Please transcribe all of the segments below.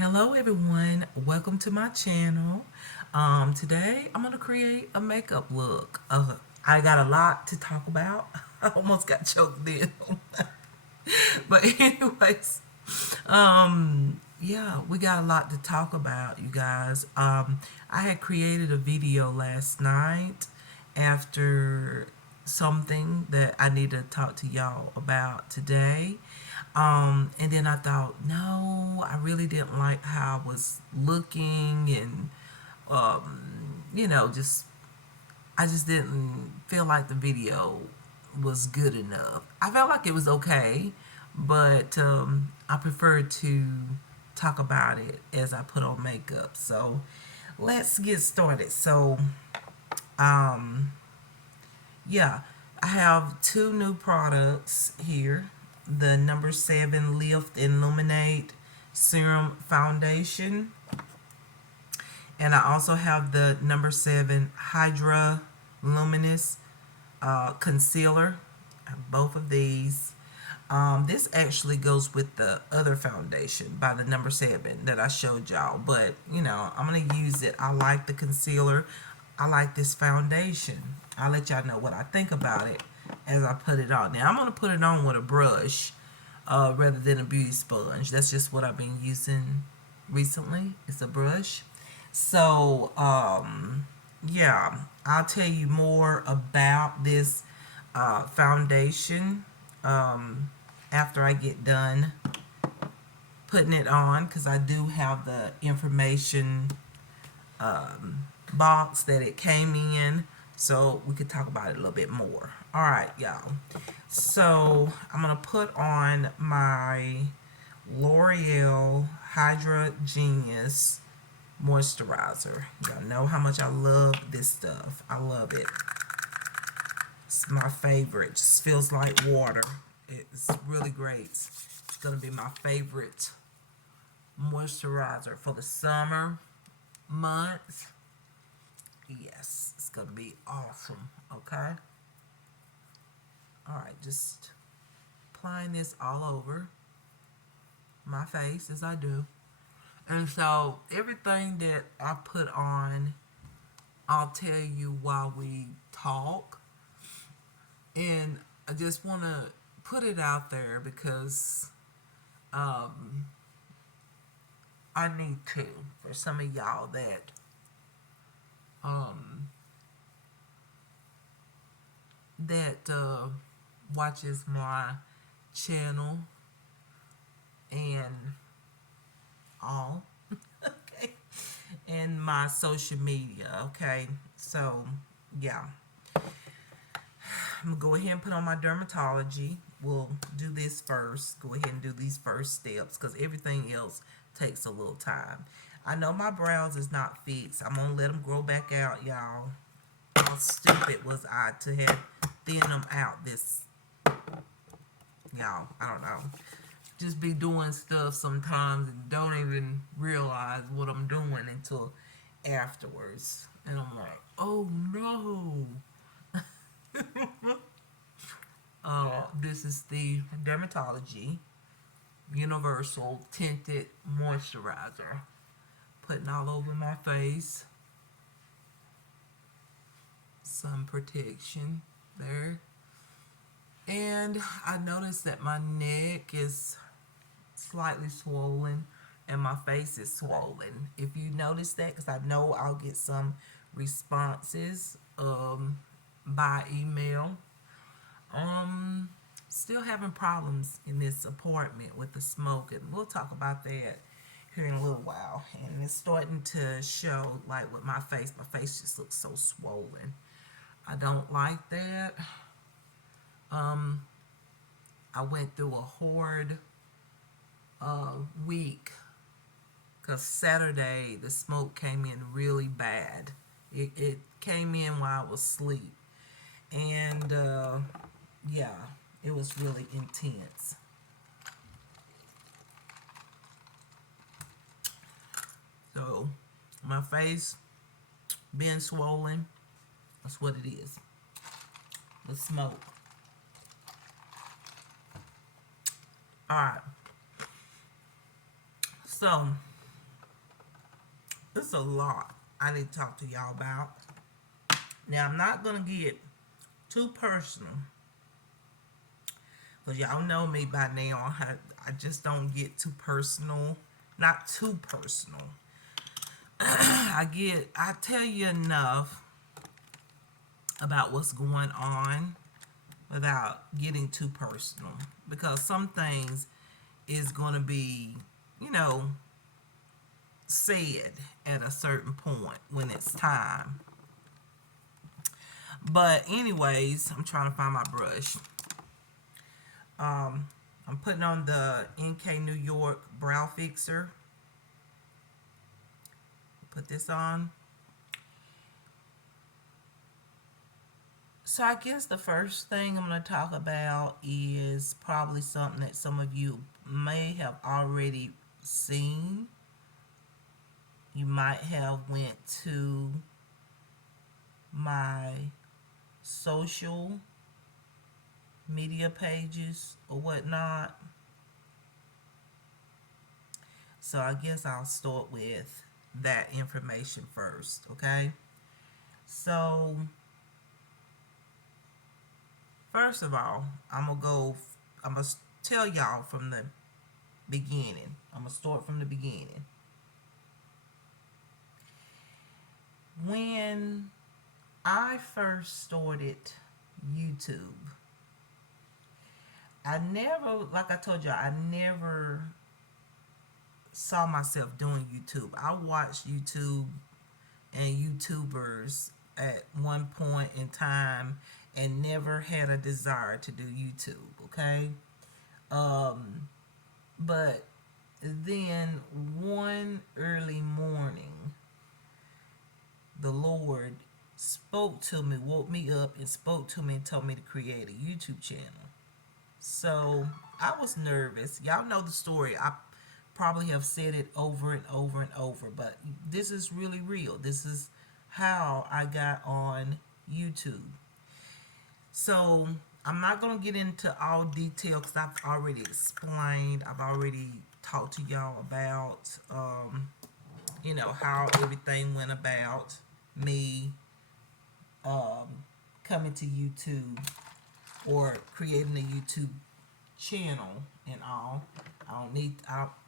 Hello everyone, welcome to my channel. Today I'm gonna create a makeup look. I got a lot to talk about. I almost got choked in. But anyways, yeah, we got a lot to talk about, you guys. I had created a video last night after something that I need to talk to y'all about today. And then I thought, no, I really didn't like how I was looking, and just I just didn't feel like the video was good enough. I felt like it was okay, but I preferred to talk about it as I put on makeup. So let's get started. Um, yeah, I have two new products here. The number 7 Lift and Illuminate Serum Foundation. And I also have the number 7 Hydra Luminous Concealer. I have both of these. This actually goes with the other foundation by the number 7 that I showed y'all. But, I'm going to use it. I like the concealer. I like this foundation. I'll let y'all know what I think about it as I put it on. Now, I'm going to put it on with a brush rather than a beauty sponge. That's just what I've been using recently. It's a brush. So, yeah, I'll tell you more about this foundation after I get done putting it on, because I do have the information box that it came in, so we could talk about it a little bit more. All right, y'all. So I'm gonna put on my L'Oreal Hydra Genius moisturizer. Y'all know how much I love this stuff. I love it. It's my favorite. Just feels like water. It's really great. It's gonna be my favorite moisturizer for the summer months. Yes, it's gonna be awesome. Okay. All right, just applying this all over my face as I do. And so everything that I put on, I'll tell you while we talk. And I just want to put it out there because um, I need to, for some of y'all that um, watches my channel and all. Okay, and my social media. Okay, so yeah, I'm gonna go ahead and put on my dermatology. We'll do this first. Go ahead and do these first steps because everything else takes a little time. I know my brows is not fixed. I'm gonna let them grow back out, y'all. How stupid was I to have thinned them out this, y'all? I don't know. Just be doing stuff sometimes and don't even realize what I'm doing until afterwards. And I'm like, oh no. This is the Dermatology Universal Tinted Moisturizer. Putting all over my face. Sun protection there. And I noticed that my neck is slightly swollen and my face is swollen. If you notice that, because I know I'll get some responses by email. Still having problems in this apartment with the smoke, and we'll talk about that here in a little while. And it's starting to show, like with my face. My face just looks so swollen. I don't like that. I went through a horrid week because Saturday the smoke came in really bad. It came in while I was asleep, and yeah, it was really intense. So my face being swollen, that's what it is. The smoke. All right. So It's a lot I need to talk to y'all about. Now, I'm not going to get too personal because y'all know me by now. I just don't get too personal. Not too personal. I tell you enough about what's going on without getting too personal because some things is going to be, you know, said at a certain point when it's time. But anyways, I'm trying to find my brush. I'm putting on the NK New York Brow Fixer. Put this on. So I guess the first thing I'm going to talk about is probably something that some of you may have already seen. You might have went to my social media pages or whatnot. So I guess I'll start with that information first, okay? So first of all, I'm gonna tell y'all from the beginning. I'm gonna start from the beginning. When I first started YouTube, like I told you, I never saw myself doing YouTube. I watched YouTube and YouTubers at one point in time and never had a desire to do YouTube, okay? But then one early morning, the Lord spoke to me, woke me up and spoke to me and told me to create a YouTube channel. So I was nervous. Y'all know the story. I probably have said it over and over and over, but this is really real. This is how I got on YouTube. So I'm not going to get into all detail because I've already explained. I've already talked to y'all about, how everything went about me coming to YouTube or creating a YouTube channel and all. I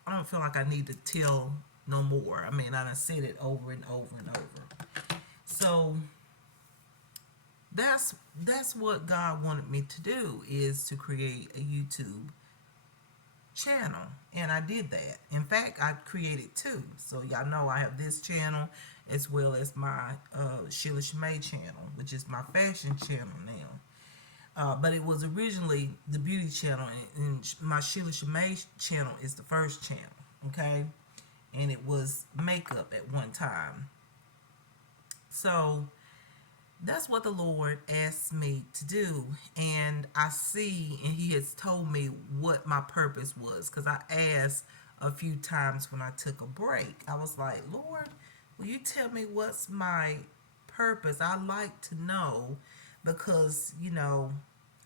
don't feel like I need to tell no more. I mean, I done said it over and over and over. So that's what God wanted me to do, is to create a YouTube channel, and I did that. In fact, I created two. So y'all know I have this channel as well as my Sheila Shimay channel, which is my fashion channel now. But it was originally the beauty channel, and my Sheila Shimay channel is the first channel, okay? And it was makeup at one time. So that's what the Lord asked me to do. And I see, and He has told me what my purpose was. Because I asked a few times when I took a break. I was like, Lord, will you tell me what's my purpose? I like to know because,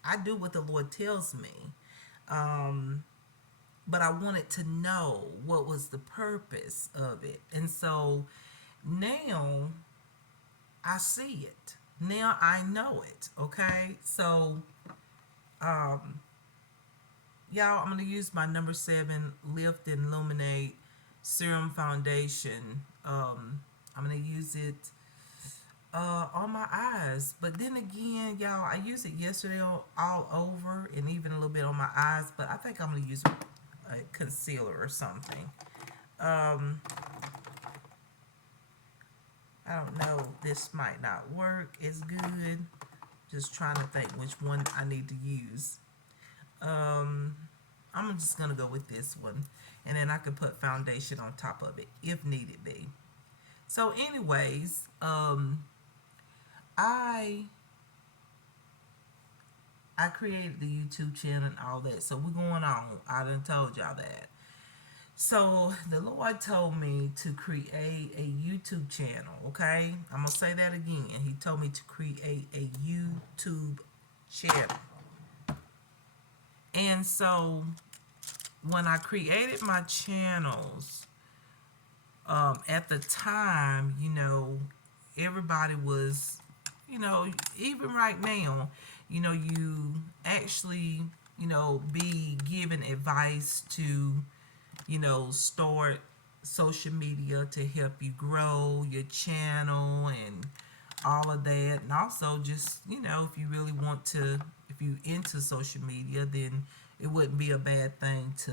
I do what the Lord tells me. But I wanted to know what was the purpose of it. And so now I see it. Now I know it. Okay. So, y'all, I'm going to use my number 7 Lift and Illuminate Serum Foundation. I'm going to use it on my eyes. But then again, y'all, I used it yesterday all over and even a little bit on my eyes. But I think I'm going to use a concealer or something. I don't know. This might not work as good. Just trying to think which one I need to use. I'm just going to go with this one. And then I can put foundation on top of it if needed be. So anyways, I created the YouTube channel and all that. So we're going on. I done told y'all that. So the Lord told me to create a YouTube channel, okay? I'm going to say that again. He told me to create a YouTube channel. And so when I created my channels, At the time, everybody was, even right now, you actually, be given advice to, start social media to help you grow your channel and all of that. And also just, if you really want to, if you into social media, then it wouldn't be a bad thing to,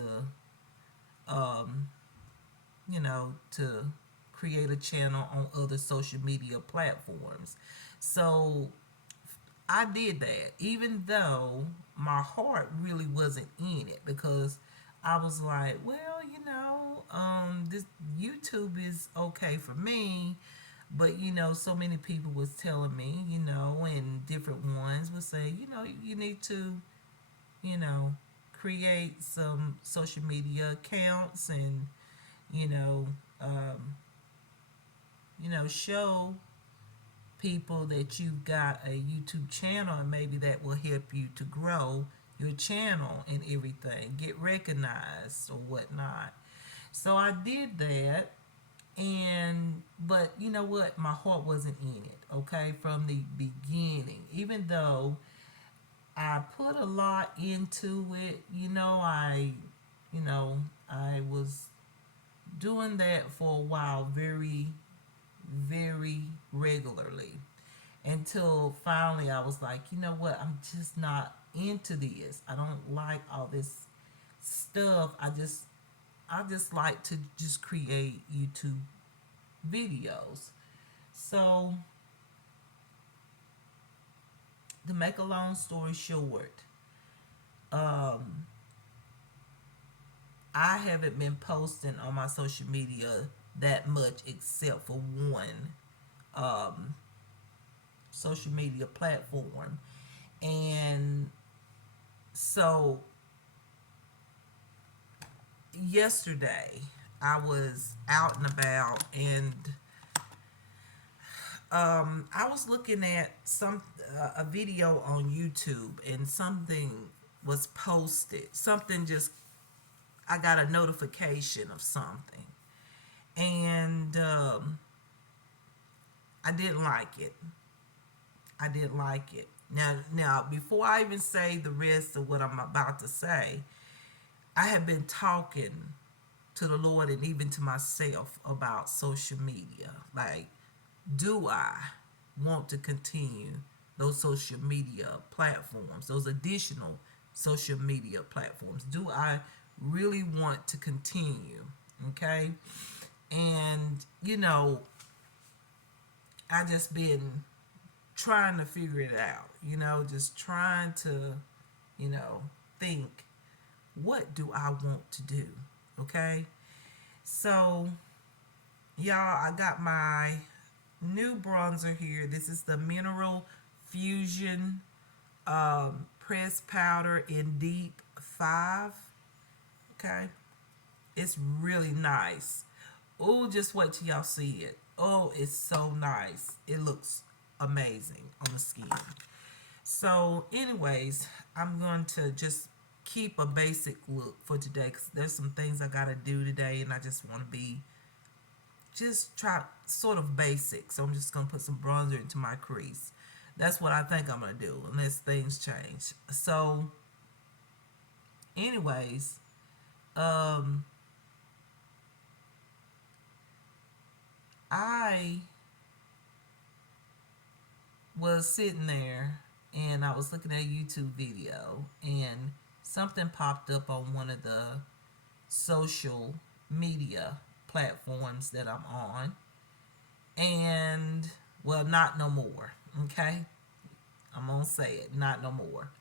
um, to create a channel on other social media platforms. So I did that, even though my heart really wasn't in it, because I was like, well, this YouTube is okay for me, but so many people was telling me, and different ones would say, you need to, you know, create some social media accounts and you know, um, show people that you've got a YouTube channel, and maybe that will help you to grow your channel and everything, get recognized or whatnot. So I did that, and but you know what? My heart wasn't in it, okay, from the beginning. Even though I put a lot into it, you know, I was doing that for a while, very, very regularly, until finally I was like, you know what, I'm just not into this. I don't like all this stuff. I just like to just create YouTube videos. So to make a long story short, um, I haven't been posting on my social media that much except for one um, social media platform. And so yesterday I was out and about, and I was looking at a video on YouTube, and something was posted. Something just I got a notification of something, and I didn't like it. I didn't like it. Now, before I even say the rest of what I'm about to say, I have been talking to the Lord and even to myself about social media. Like, do I want to continue those social media platforms, those additional social media platforms? Do I really want to continue? Okay. And, I just been trying to figure it out, just trying to, you know, think, what do I want to do? Okay. So, y'all, I got my new bronzer here. This is the Mineral Fusion Press Powder in Deep 5. Okay. It's really nice. Oh, just wait till y'all see it. Oh, it's so nice. It looks amazing on the skin. So, anyways, I'm going to just keep a basic look for today because there's some things I got to do today, and I just want to be just try sort of basic. So I'm just going to put some bronzer into my crease. That's what I think I'm going to do unless things change. So, anyways, um, I was sitting there and I was looking at a YouTube video, and something popped up on one of the social media platforms that I'm on. And, well, not no more. Okay? I'm going to say it. Not no more.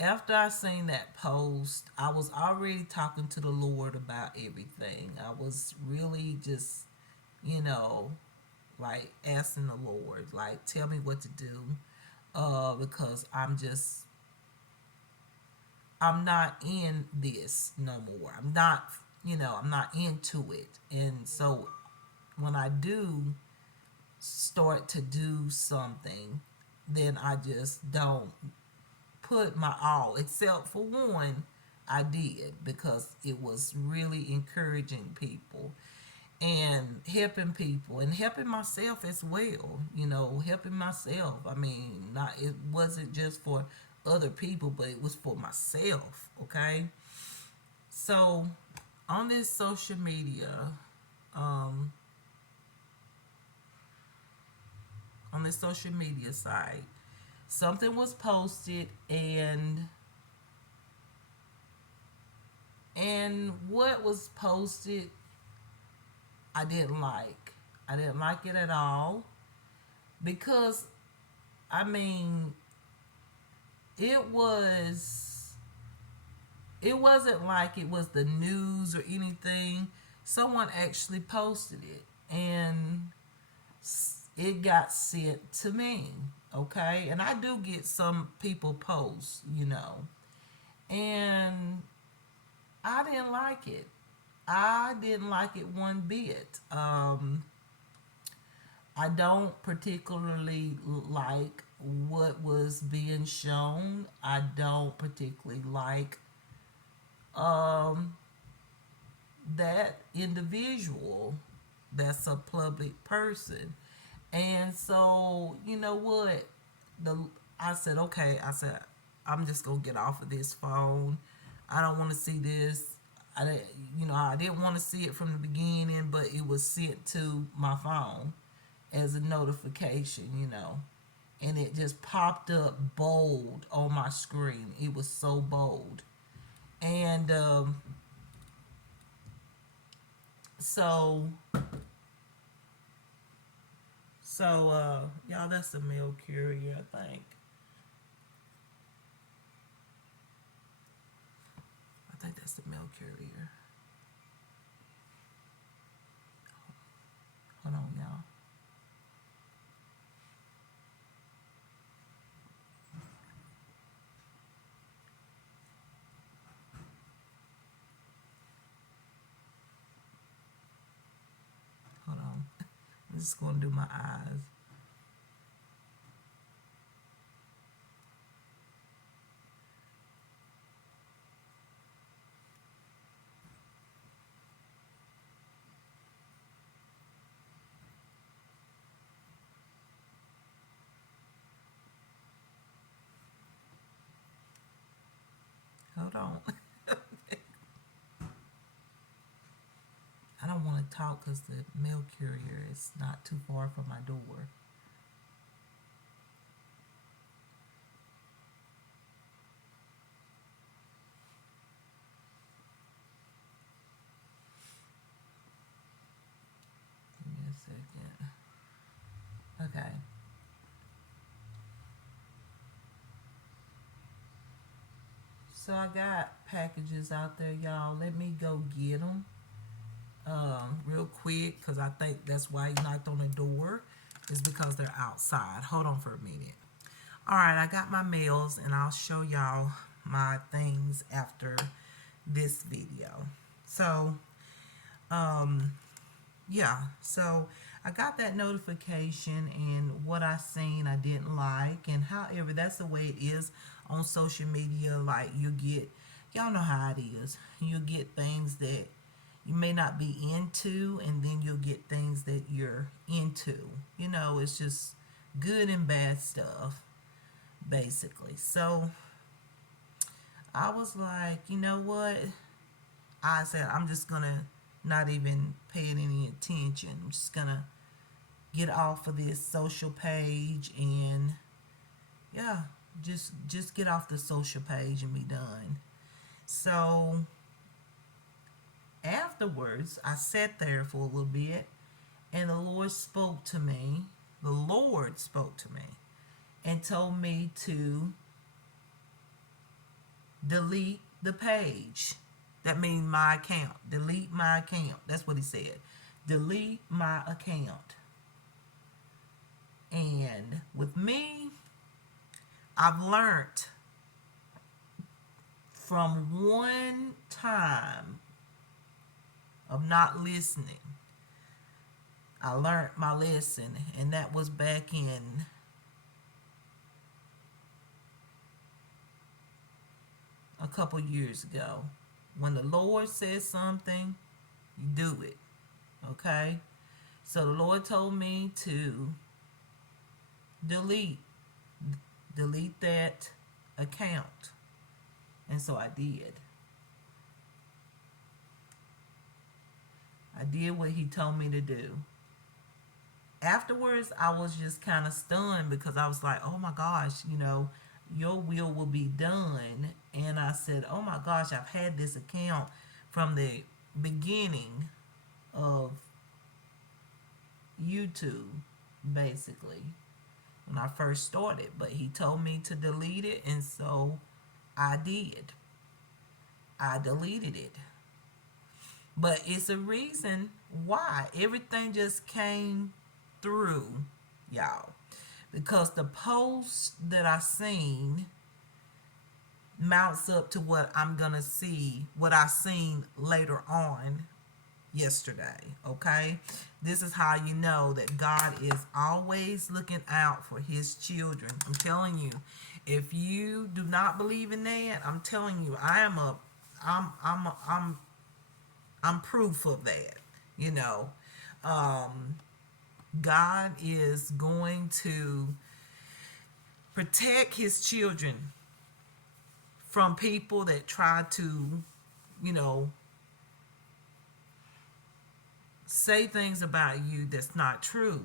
After I seen that post, I was already talking to the Lord about everything. I was really just, you know, like asking the Lord, like, tell me what to do. Because I'm not in this no more. I'm not into it. And so when I do start to do something, then I just don't put my all, except for one I did because it was really encouraging people. and helping people and helping myself as well. You know, helping myself. I mean, not it wasn't just for other people, but it was for myself. Okay, so on this social media, um, on this social media site, something was posted, and what was posted I didn't like. I didn't like it at all because I mean it was it wasn't like it was the news or anything. Someone actually posted it and it got sent to me. Okay, and I do get some people posts, you know, and I didn't like it. I didn't like it one bit. I don't particularly like what was being shown. I don't particularly like um, that individual that's a public person. And so, you know what? The I said, okay, I said, I'm just gonna get off of this phone. I don't want to see this. I didn't want to see it from the beginning, but it was sent to my phone as a notification, and it just popped up bold on my screen. It was so bold, and so y'all, that's the mail carrier, I think. I think that's the mail carrier. Hold on, y'all. Hold on. I'm just gonna do my eyes. Hold on. I don't want to talk because the mail carrier is not too far from my door. Give me a second. Okay. So I got packages out there, y'all. Let me go get them real quick because I think that's why you knocked on the door, is because they're outside. Hold on for a minute. All right, I got my mails and I'll show y'all my things after this video. So, um, yeah, so I got that notification, and what I seen I didn't like, and however that's the way it is on social media. Like, y'all know how it is, you get things that you may not be into, and then you'll get things that you're into. It's just good and bad stuff, basically. So I was like, you know what, I said I'm just gonna not even pay it any attention. I'm just gonna get off of this social page, and yeah, just get off the social page and be done. So afterwards, I sat there for a little bit, and the Lord spoke to me. The Lord spoke to me and told me to delete the page. That means my account. Delete my account. That's what he said. Delete my account. And with me, I've learned from one time of not listening. I learned my lesson, and that was back in a couple years ago. When the Lord says something, you do it. Okay? So the Lord told me to delete delete that account. And so I did. I did what he told me to do. Afterwards, I was just kind of stunned because I was like, oh my gosh, your will be done. And I said, oh my gosh, I've had this account from the beginning of YouTube, basically, when I first started. But he told me to delete it, and so I did. I deleted it. But it's a reason why everything just came through, y'all. Because the post that I seen mounts up to what I'm gonna see, what I seen later on yesterday. Okay, this is how you know that God is always looking out for his children. I'm telling you, if you do not believe in that, I'm telling you, I'm proof of that. You know, um, God is going to protect his children from people that try to, you know, say things about you that's not true,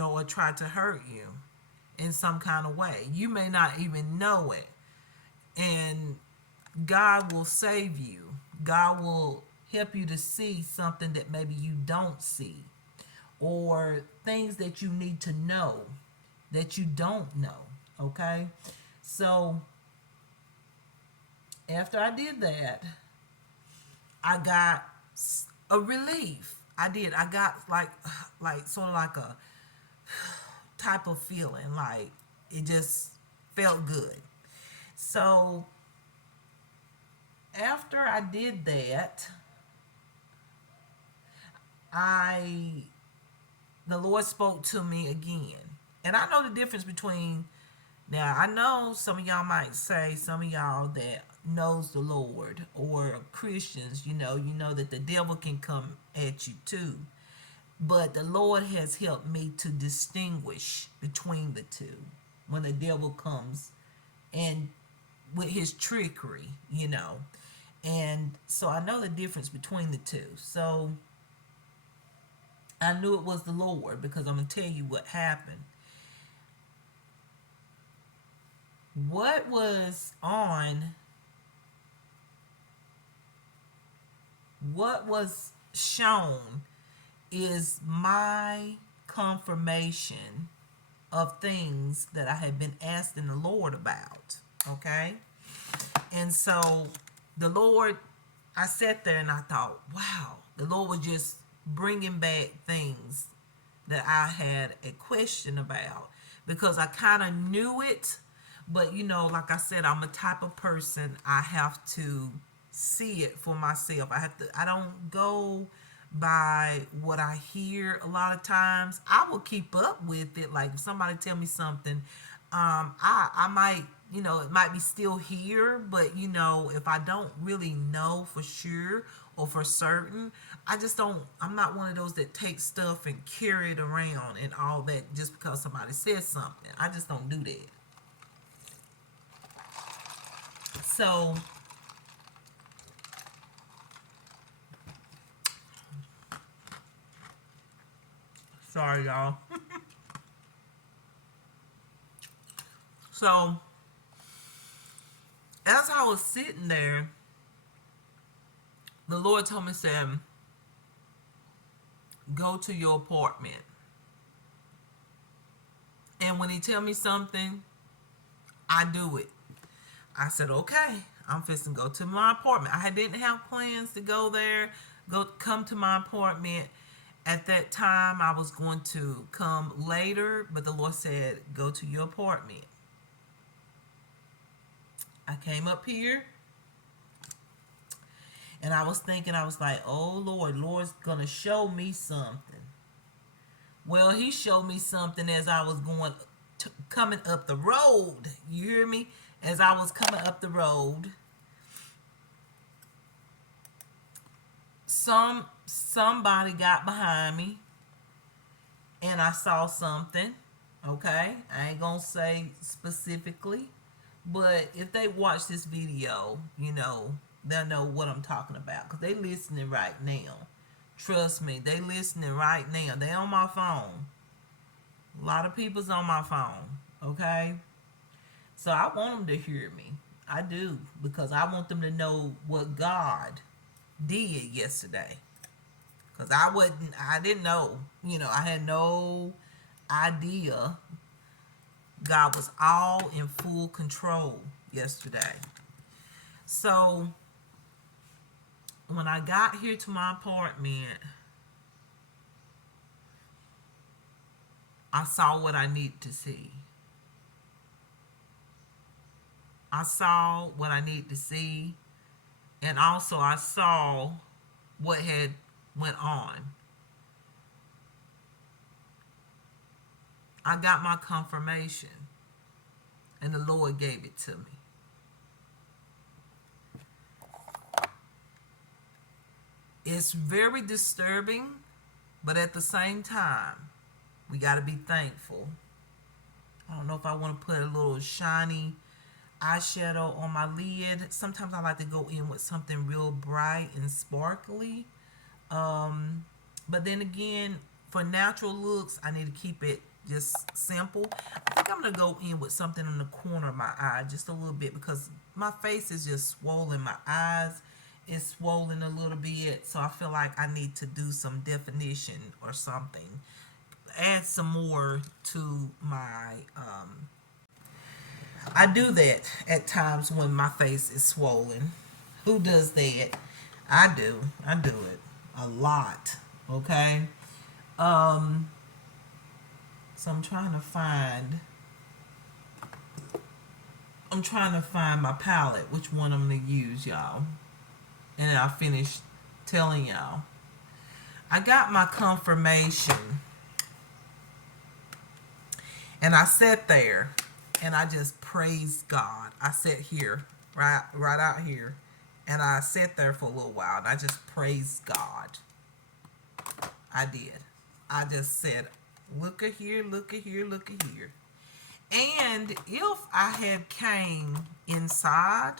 or try to hurt you in some kind of way. You may not even know it. And God will save you. God will help you to see something that maybe you don't see, or things that you need to know that you don't know. Okay? So after I did that, I got a relief. I did. I got like sort of like a type of feeling, like it just felt good. So after I did that, I the Lord spoke to me again. And I know the difference between, now I know some of y'all might say, some of y'all that knows the Lord or Christians, you know that the devil can come at you too. But the Lord has helped me to distinguish between the two when the devil comes and with his trickery. And so I know the difference between the two. So I knew it was the Lord, because I'm going to tell you what happened. What was on, what was shown is my confirmation of things that I had been asking the Lord about. Okay? And so the Lord, I sat there and I thought, wow, the Lord was just bringing back things that I had a question about, because I kind of knew it. But like I said, I'm a type of person, I have to see it for myself. I don't go by what I hear. A lot of times I will keep up with it. Like if somebody tell me something, I might, it might be still here, but if I don't really know for sure or for certain, I'm not one of those that take stuff and carry it around and all that just because somebody says something. I just don't do that. So sorry, y'all. So as I was sitting there, the Lord told me, said, go to your apartment. And when he tell me something, I do it. I said, okay, I'm fixing to go to my apartment. I didn't have plans to go there, come to my apartment. At that time, I was going to come later, but the Lord said, go to your apartment. I came up here, and I was thinking, I was like, oh Lord's gonna show me something. Well, he showed me something as I was coming up the road. You hear me? As I was coming up the road, some somebody got behind me and I saw something. Okay, I ain't gonna say specifically, but if they watch this video, they'll know what I'm talking about because they listening right now. Trust me, they listening right now. They on my phone. A lot of people's on my phone. Okay, so I want them to hear me. I do because I want them to know what God did yesterday. Because I didn't know. I had no idea God was all in full control yesterday. So when I got here to my apartment, I saw what I needed to see. I saw what I needed to see, and also I saw what had went on. I got my confirmation, and the Lord gave it to me. It's very disturbing, but at the same time, we got to be thankful. I don't know if I want to put a little shiny eyeshadow on my lid. Sometimes I like to go in with something real bright and sparkly. But then again, for natural looks, I need to keep it just simple. I think I'm going to go in with something in the corner of my eye just a little bit because my face is just swollen. My eyes is swollen a little bit. So I feel like I need to do some definition or something. Add some more to my I do that at times when my face is swollen. Who does that? I do. I do it a lot. Okay. So I'm trying to find my palette, which one I'm gonna use, y'all. And then I'll finish telling y'all. I got my confirmation. And I sat there and I just praised God. I sat here, right out here, and I sat there for a little while and I just praised God. I did. I just said, look at here, look at here, look at here. And if I had came inside,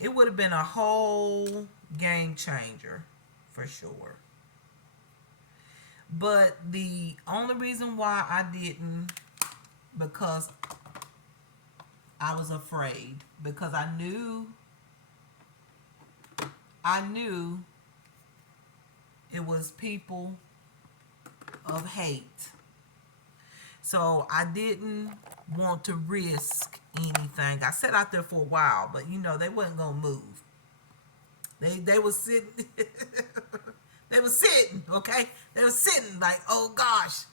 it would have been a whole game changer for sure. But the only reason why I didn't, because I was afraid, because I knew it was people of hate. So I didn't want to risk anything. I sat out there for a while, but they wasn't gonna move. They was sitting. They were sitting, okay? They were sitting like, oh gosh,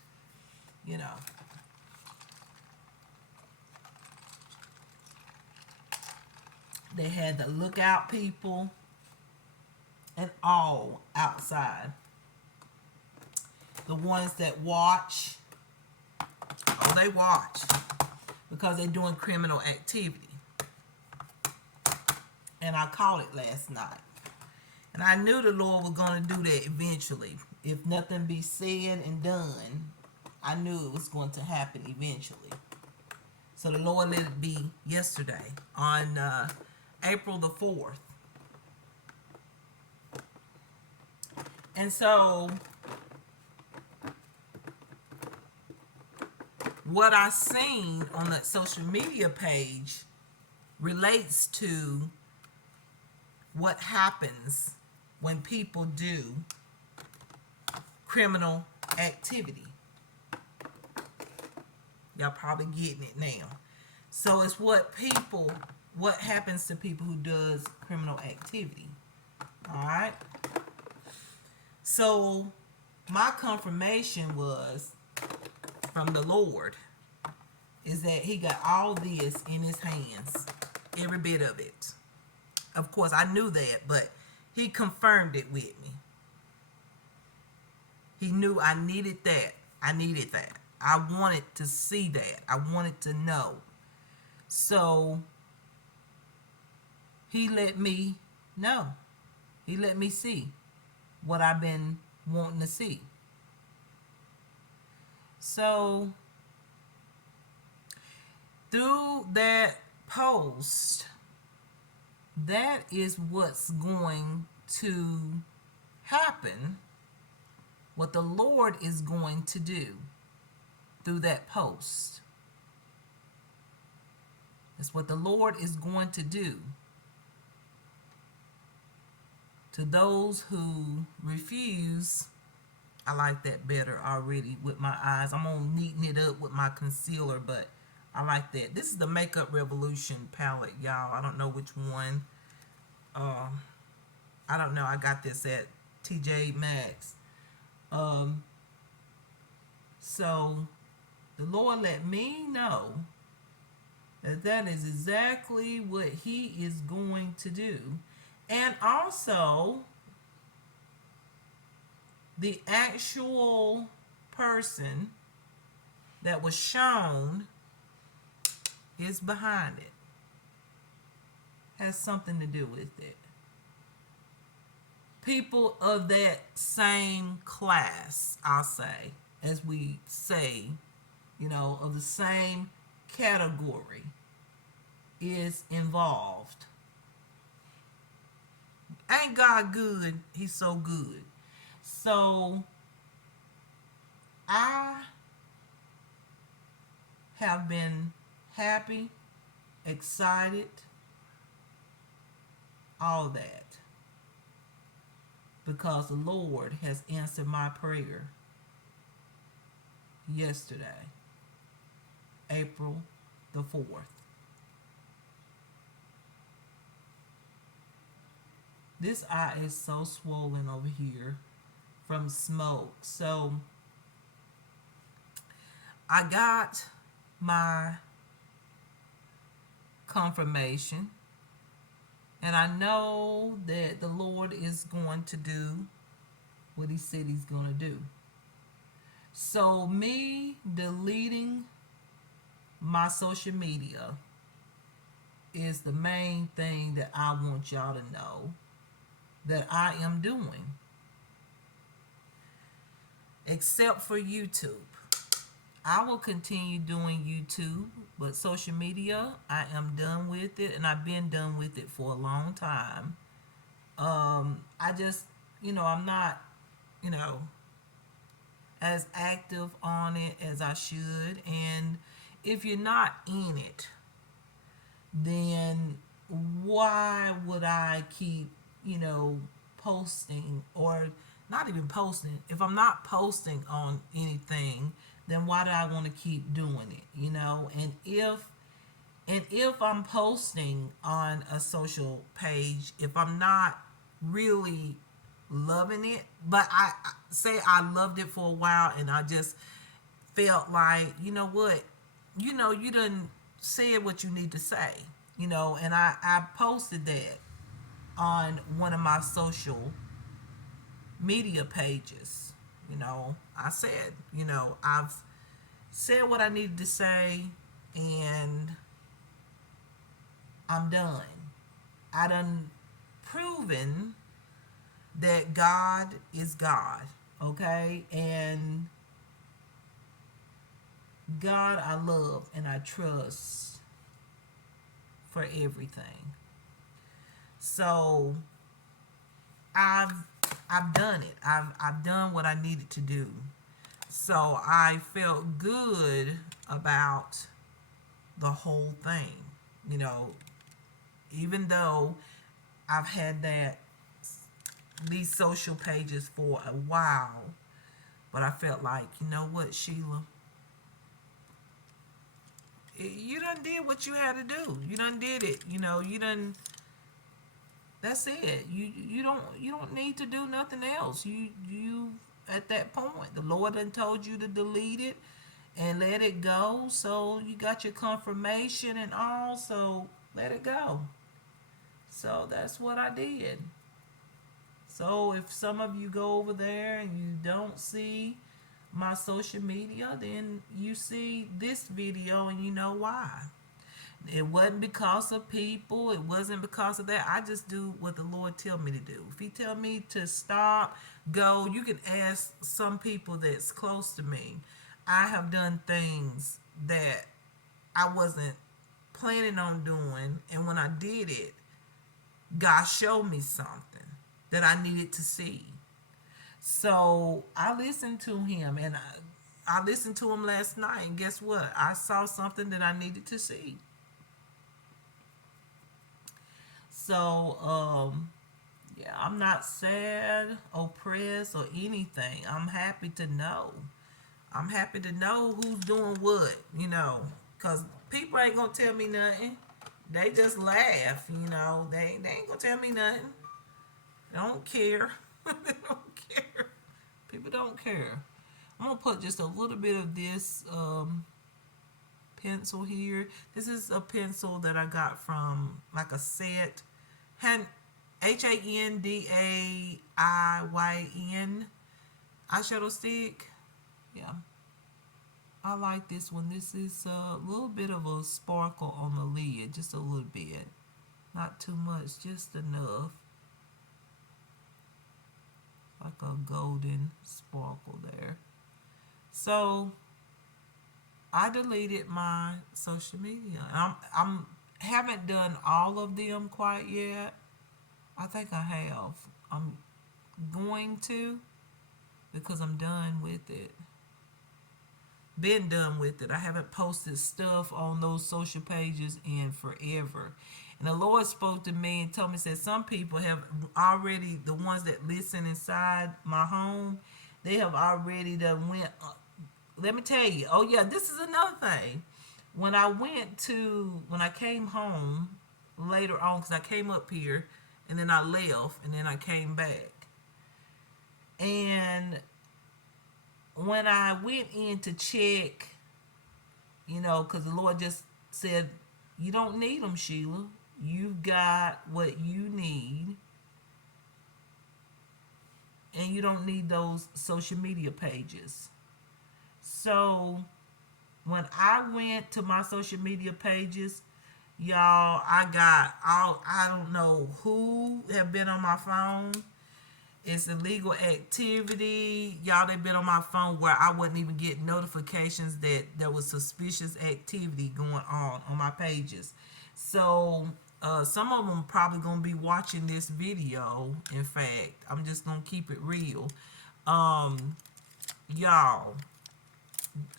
They had the lookout people and all outside. The ones that watch, they watch because they're doing criminal activity. And I caught it last night. And I knew the Lord was going to do that eventually. If nothing be said and done, I knew it was going to happen eventually. So the Lord let it be yesterday on April the 4th. And so what I seen on that social media page relates to what happens when people do criminal activity. Y'all probably getting it now. So it's what happens to people who does criminal activity. All right. So my confirmation was from the Lord is that he got all this in his hands, every bit of it. Of course, I knew that, but he confirmed it with me. He knew I needed that. I needed that. I wanted to see that. I wanted to know. So he let me know. He let me see. what I've been wanting to see. So through that post, that is what's going to happen, what the Lord is going to do through that post. It's what the Lord is going to do to those who refuse. I like that better already with my eyes. I'm going to neaten it up with my concealer, but I like that. This is the Makeup Revolution palette, y'all. I don't know which one. I don't know. I got this at TJ Maxx. So the Lord let me know that that is exactly what He is going to do. And also, the actual person that was shown is behind it. Has something to do with it. People of that same class, I'll say, as we say, of the same category is involved. Ain't God good? He's so good. So I have been happy, excited, all that, because the Lord has answered my prayer yesterday, April the 4th. This eye is so swollen over here from smoke. So I got my confirmation, and I know that the Lord is going to do what He said He's going to do. So me deleting my social media is the main thing that I want y'all to know that I am doing. Except for YouTube. I will continue doing YouTube, but social media, I am done with it, and I've been done with it for a long time. I just, I'm not, as active on it as I should. And if you're not in it, then why would I keep, posting, or not even posting? If I'm not posting on anything, then why do I want to keep doing it? And if I'm posting on a social page, if I'm not really loving it, but I say I loved it for a while, and I just felt like, you know what, you done said what you need to say, and I posted that on one of my social media pages. I said, I've said what I needed to say, and I'm done. I done proven that God is God, okay? And God I love and I trust for everything. So I've done it. I've done what I needed to do. So I felt good about the whole thing. Even though I've had these social pages for a while, but I felt like, you know what, Sheila, you done did what you had to do. You done did it. You done. That's it. You don't need to do nothing else. You at that point, the Lord done told you to delete it and let it go. So you got your confirmation and all. So let it go. So that's what I did. So if some of you go over there and you don't see my social media, then you see this video and you know why. It wasn't because of people. It wasn't because of that. I just do what the Lord tell me to do. If He tell me to stop, go. You can ask some people that's close to me. I have done things that I wasn't planning on doing, and when I did it, God showed me something that I needed to see. So I listened to Him, and I listened to Him last night, and guess what? I saw something that I needed to see. So, yeah, I'm not sad, oppressed, or anything. I'm happy to know. I'm happy to know who's doing what, because people ain't going to tell me nothing. They just laugh, They ain't going to tell me nothing. They don't care. They don't care. People don't care. I'm going to put just a little bit of this pencil here. This is a pencil that I got from like a set. Handaiyn eyeshadow stick. Yeah, I like this one. This is a little bit of a sparkle on the lid, just a little bit, not too much, just enough, like a golden sparkle there. So I deleted my social media. I'm haven't done all of them quite yet. I think I have. I'm going to, because I'm done with it. Been done with it. I haven't posted stuff on those social pages in forever. And the Lord spoke to me and told me, said some people have already, the ones that listen inside my home, they have already done went. Let me tell you. Oh yeah, this is another thing. When I came home later on, because I came up here and then I left and then I came back. And when I went in to check, because the Lord just said, you don't need them, Sheila. You've got what you need, and you don't need those social media pages. So when I went to my social media pages, y'all, I don't know who have been on my phone. It's illegal activity. Y'all, they've been on my phone where I wouldn't even get notifications that there was suspicious activity going on my pages. So some of them probably going to be watching this video. In fact, I'm just going to keep it real. Y'all,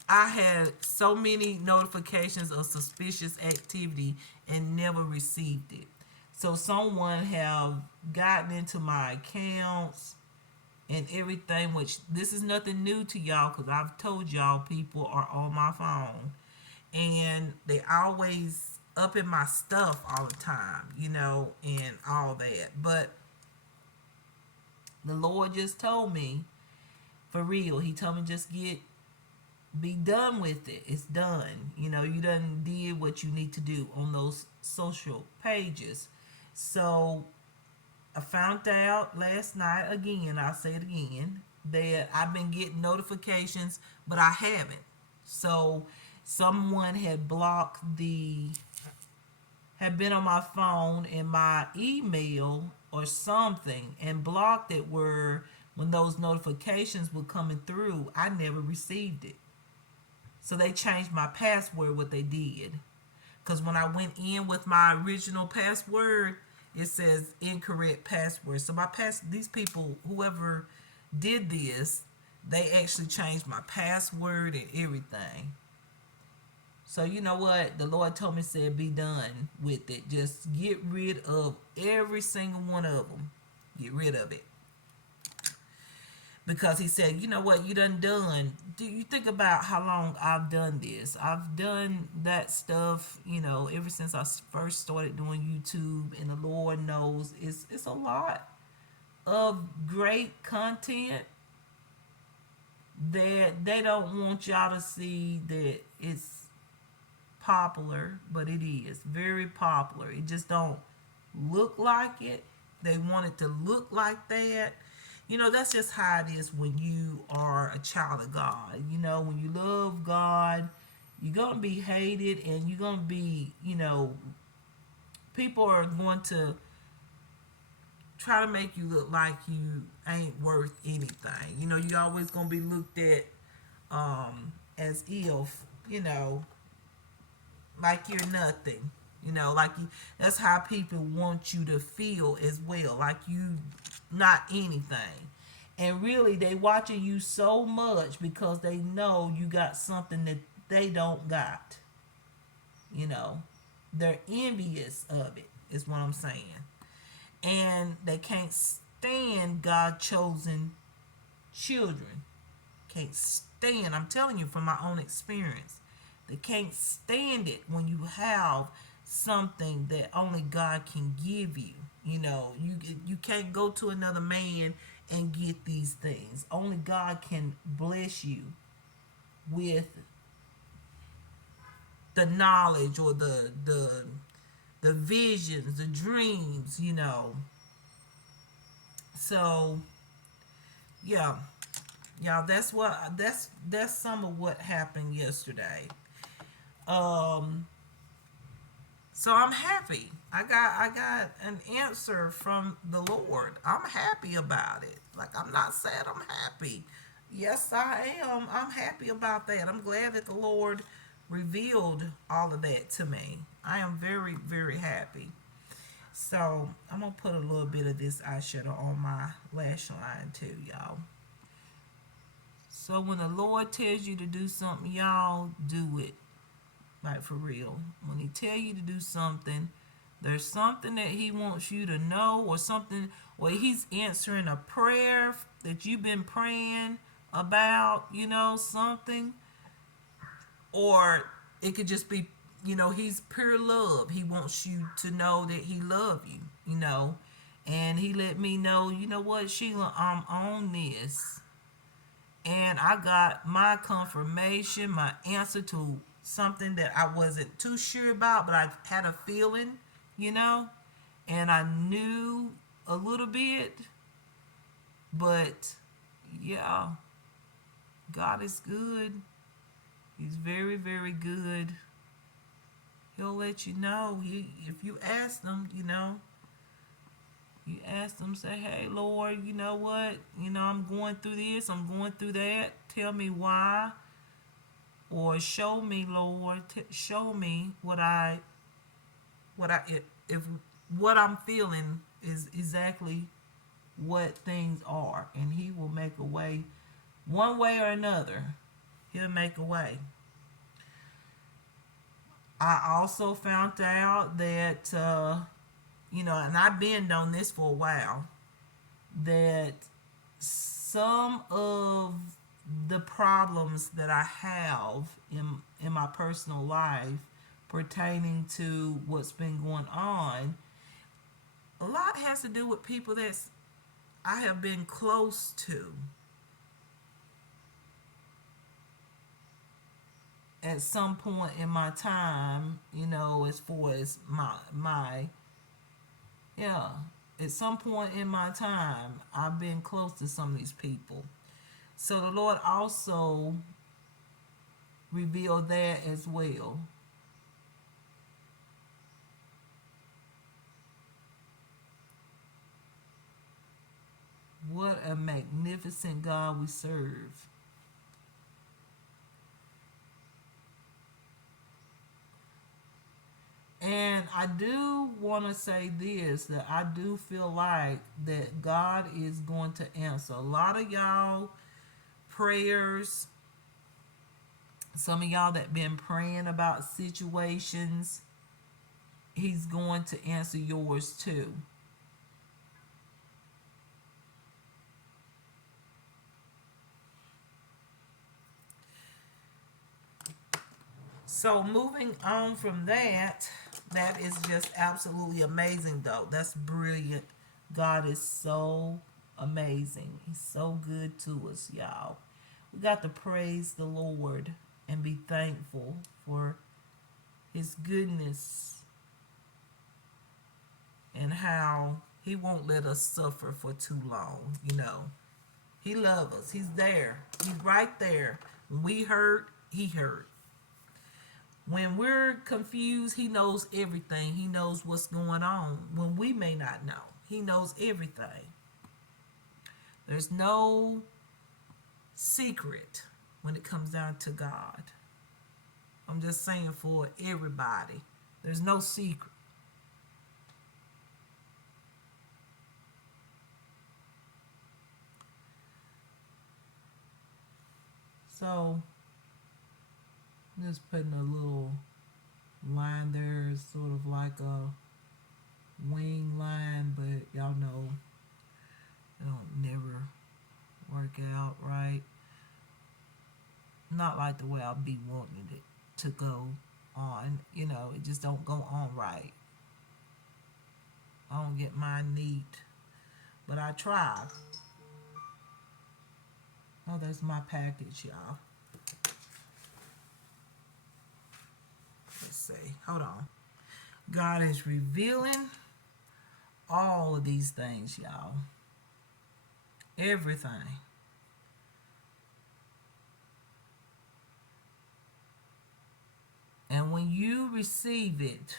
I had so many notifications of suspicious activity and never received it. So someone have gotten into my accounts and everything, which this is nothing new to y'all, because I've told y'all people are on my phone. And they always up in my stuff all the time, and all that. But the Lord just told me, for real, He told me just be done with it. It's done. You done did what you need to do on those social pages. So I found out last night, again, I'll say it again, that I've been getting notifications, but I haven't. So someone had been on my phone and my email or something and blocked it, where when those notifications were coming through, I never received it. So they changed my password, what they did. Because when I went in with my original password, it says incorrect password. So these people, whoever did this, they actually changed my password and everything. So you know what? The Lord told me, said, be done with it. Just get rid of every single one of them. Get rid of it. Because He said, you know what, you done. Do you think about how long I've done this? I've done that stuff, ever since I first started doing YouTube, and the Lord knows it's a lot of great content that they don't want y'all to see that it's popular, but it is very popular. It just don't look like it. They want it to look like that. That's just how it is when you are a child of God. When you love God, You're going to be hated, and you're going to be, people are going to try to make you look like you ain't worth anything. You always going to be looked at as if, like you're nothing. Like that's how people want you to feel as well, like you not anything. And really, they watching you so much because they know you got something that they don't got. You know, they're envious of it. Is what I'm saying, and they can't stand God chosen children. Can't stand. I'm telling you from my own experience. They can't stand it when you have something that only God can give you. You can't go to another man and get these things. Only God can bless you with the knowledge or the visions, the dreams. So yeah, y'all, that's some of what happened yesterday. Um, so I'm happy. I got an answer from the Lord. I'm happy about it. Like, I'm not sad, I'm happy. Yes, I am. I'm happy about that. I'm glad that the Lord revealed all of that to me. I am very, very happy. So I'm gonna put a little bit of this eyeshadow on my lash line too, y'all. So when the Lord tells you to do something, y'all do it. Like, for real. When he tell you to do something, there's something that he wants you to know, or something, or he's answering a prayer that you've been praying about, something. Or it could just be, he's pure love. He wants you to know that he loves you. And he let me know, you know what, Sheila, I'm on this. And I got my confirmation, my answer to something that I wasn't too sure about, but I had a feeling, you know, and I knew a little bit. But yeah, God is good. He's very, very good. He'll let you know. If you ask him, you ask them, say, hey, Lord, you know what? I'm going through this, I'm going through that. Tell me why. Or show me, Lord. Show me if what I'm feeling is exactly what things are. And he will make a way, one way or another. He'll make a way. I also found out that, and I've been on this for a while, that some of the problems that I have in my personal life pertaining to what's been going on, a lot has to do with people that I have been close to at some point in my time, as far as my yeah, at some point in my time, I've been close to some of these people. So the Lord also revealed that as well. What a magnificent God we serve. And I do want to say this, that I do feel like that God is going to answer a lot of y'all prayers. Some of y'all that been praying about situations, he's going to answer yours too. So moving on from that, that is just absolutely amazing though. That's brilliant. God is so amazing. He's so good to us, y'all. We got to praise the Lord and be thankful for his goodness and how he won't let us suffer for too long. He loves us. He's there. He's right there. When we hurt, he hurt. When we're confused, he knows everything. He knows what's going on when we may not know. He knows everything. There's no secret when it comes down to God. I'm just saying for everybody. There's no secret. So, just putting a little line there, sort of like a wing line, but y'all know it don't never work out right. Not like the way I be wanting it to go on. It just don't go on right. I don't get mine neat, but I try. Oh, that's my package, y'all. Let's see. Hold on. God is revealing all of these things, y'all. Everything. And when you receive it,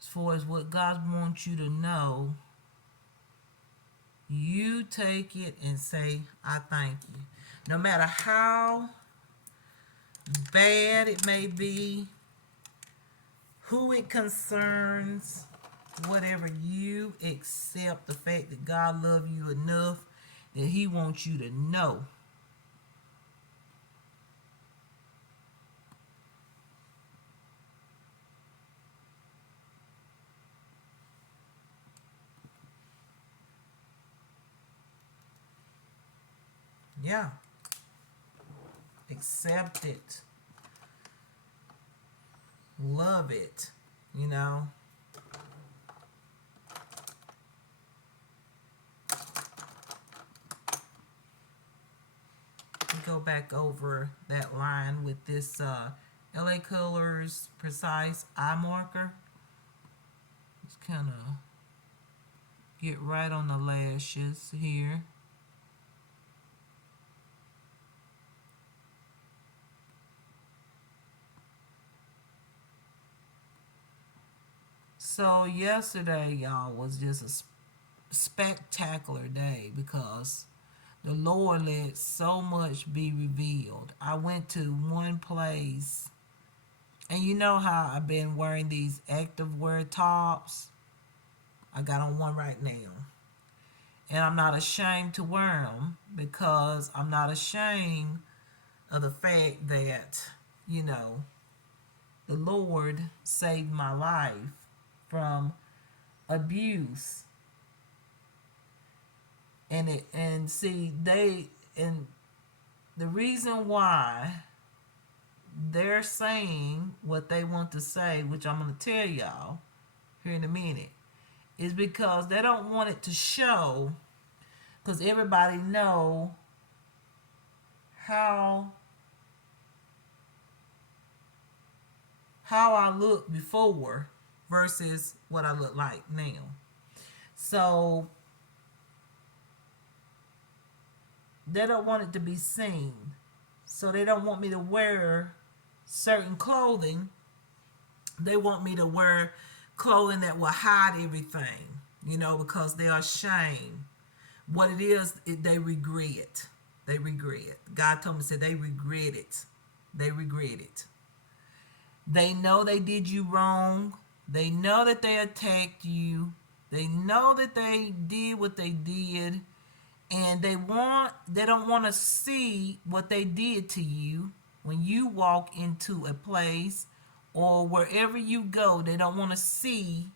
as far as what God wants you to know, you take it and say, I thank you. No matter how bad it may be, who it concerns, whatever, you accept the fact that God loves you enough that he wants you to know. Yeah. Accept it. Love it. You know. Go back over that line with this LA Colors Precise Eye Marker. Just kind of get right on the lashes here. So yesterday, y'all, was just a spectacular day because the Lord let so much be revealed. I went to one place, and you know how I've been wearing these active wear tops? I got on one right now. And I'm not ashamed to wear them because I'm not ashamed of the fact that, you know, the Lord saved my life from abuse. And see, and the reason why they're saying what they want to say, which I'm going to tell y'all here in a minute, is because they don't want it to show, because everybody know how I look before versus what I look like now. So they don't want it to be seen. So they don't want me to wear certain clothing. They want me to wear clothing that will hide everything, because they are ashamed. What it is, they regret. They regret. God told me, said they regret it. They regret it. They know they did you wrong. They know that they attacked you. They know that they did what they did. And they don't want to see what they did to you when you walk into a place or wherever you go. They don't want to see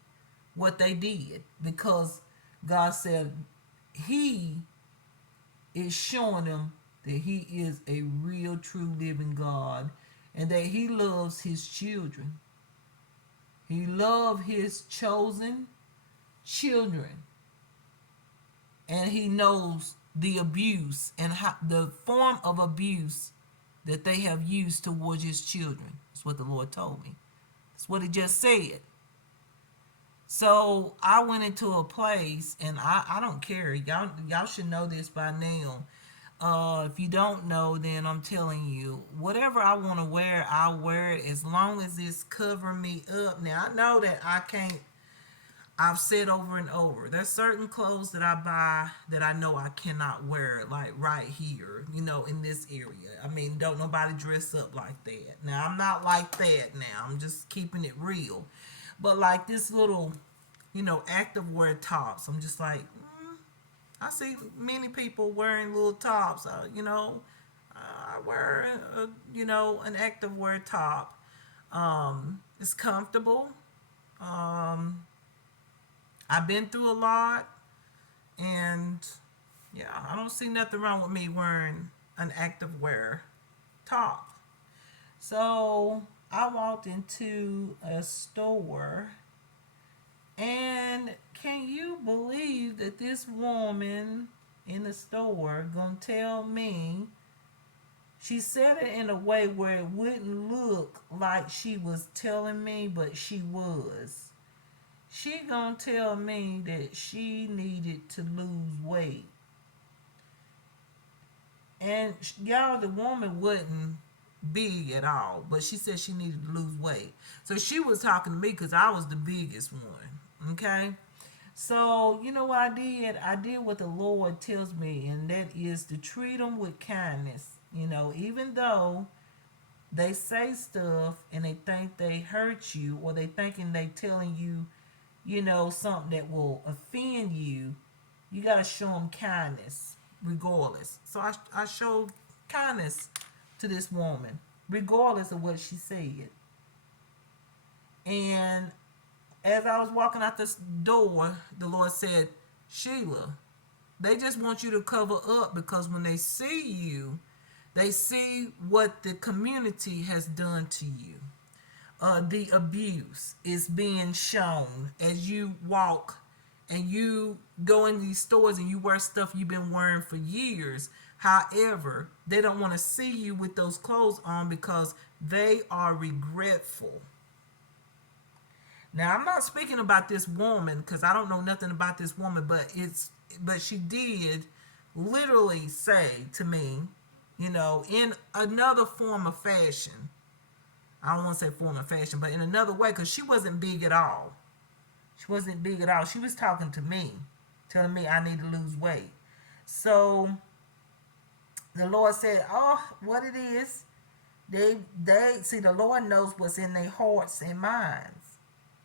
what they did, because God said he is showing them that he is a real, true, living God, and that he loves his children. He loves his chosen children. And he knows the abuse and the form of abuse that they have used towards his children. That's what the Lord told me. That's what he just said. So I went into a place, and I don't care. Y'all should know this by now. If you don't know, then I'm telling you, whatever I want to wear, I'll wear it as long as it's covering me up. Now I know that I can't. I've said over and over, there's certain clothes that I buy that I know I cannot wear, like right here, in this area. I mean, don't nobody dress up like that. Now, I'm not like that now. I'm just keeping it real. But like this little, active wear tops, I'm just like, I see many people wearing little tops. I wear, an active wear top. It's comfortable. Um, I've been through a lot, and yeah, I don't see nothing wrong with me wearing an active wear top. So I walked into a store, and can you believe that this woman in the store gonna tell me, she said it in a way where it wouldn't look like she was telling me, but she was. She gonna tell me that she needed to lose weight. And y'all, the woman wasn't big at all, but she said she needed to lose weight. So she was talking to me because I was the biggest one. Okay? So, you know what I did? I did what the Lord tells me, and that is to treat them with kindness. Even though they say stuff and they think they hurt you, or they thinking they telling you, something that will offend you, you got to show them kindness regardless. So I showed kindness to this woman regardless of what she said. And as I was walking out this door, the Lord said, Sheila, they just want you to cover up because when they see you, they see what the community has done to you. The abuse is being shown as you walk and you go in these stores and you wear stuff you've been wearing for years. However, they don't want to see you with those clothes on because they are regretful. Now, I'm not speaking about this woman because I don't know nothing about this woman, but she did literally say to me, in another form of fashion. I don't want to say form of fashion, but in another way, because she wasn't big at all. She wasn't big at all. She was talking to me, telling me I need to lose weight. So the Lord said, "Oh, what it is? They see, the Lord knows what's in their hearts and minds.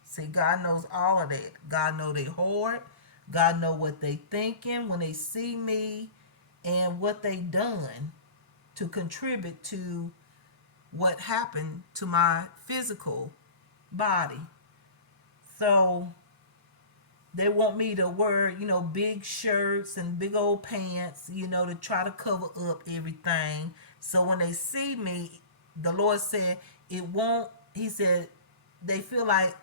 See, God knows all of that. God know their heart. God know what they thinking when they see me, and what they done to contribute to what happened to my physical body. So they want me to wear, big shirts and big old pants, to try to cover up everything. So when they see me, the Lord said, it won't, He said, they feel like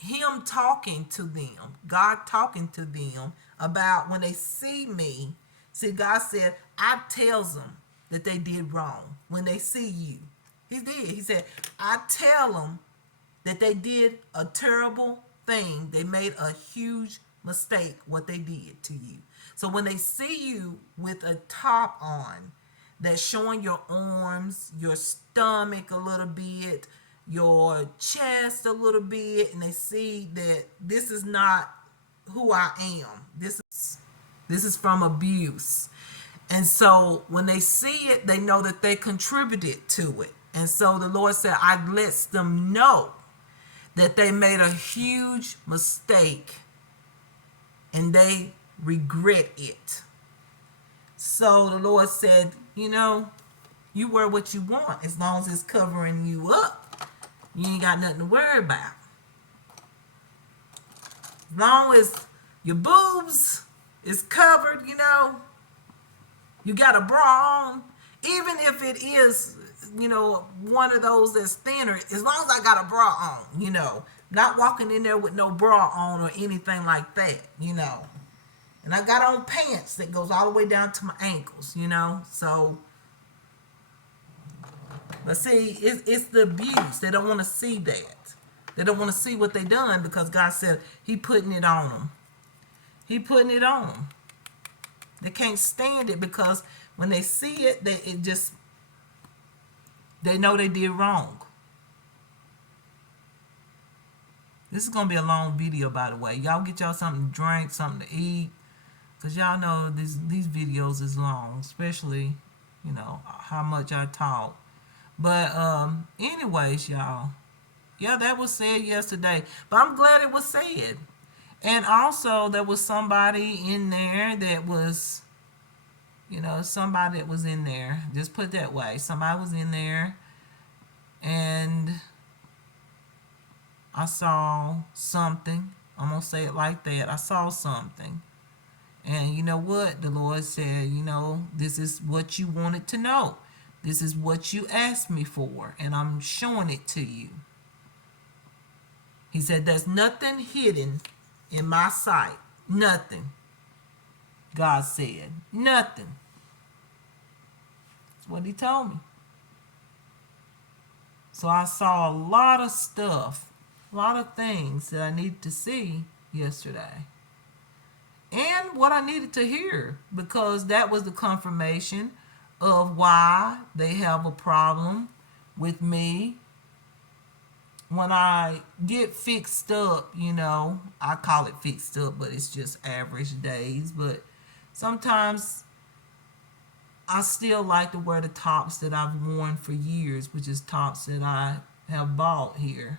Him talking to them, God talking to them about when they see me. See, God said, I tells them that they did wrong when they see you. He did. He said, I tell them that they did a terrible thing. They made a huge mistake, what they did to you. So when they see you with a top on that's showing your arms, your stomach a little bit, your chest a little bit, and they see that this is not who I am. This is from abuse. And so when they see it, they know that they contributed to it. And so the Lord said, I let them know that they made a huge mistake and they regret it. So the Lord said, you wear what you want as long as it's covering you up. You ain't got nothing to worry about. As long as your boobs is covered, you got a bra on, even if it is, one of those that's thinner, as long as I got a bra on, not walking in there with no bra on or anything like that, And I got on pants that goes all the way down to my ankles, So, but see, it's the abuse. They don't want to see that. They don't want to see what they done because God said He putting it on them. He putting it on them. They can't stand it because when they see it, they know they did wrong. This is gonna be a long video, by the way. Y'all get y'all something to drink, something to eat, cause y'all know these videos is long, especially how much I talk. But anyways, y'all, yeah, that was said yesterday. But I'm glad it was said. And also, there was somebody in there that was, somebody that was in there. Just put it that way. Somebody was in there, and I saw something. I'm going to say it like that. I saw something. And you know what? The Lord said, this is what you wanted to know. This is what you asked me for, and I'm showing it to you. He said, there's nothing hidden in my sight. Nothing. God said, nothing. That's what he told me. So I saw a lot of stuff, a lot of things that I needed to see yesterday. And what I needed to hear, because that was the confirmation of why they have a problem with me. When I get fixed up, I call it fixed up, but it's just average days. But sometimes I still like to wear the tops that I've worn for years, which is tops that I have bought here.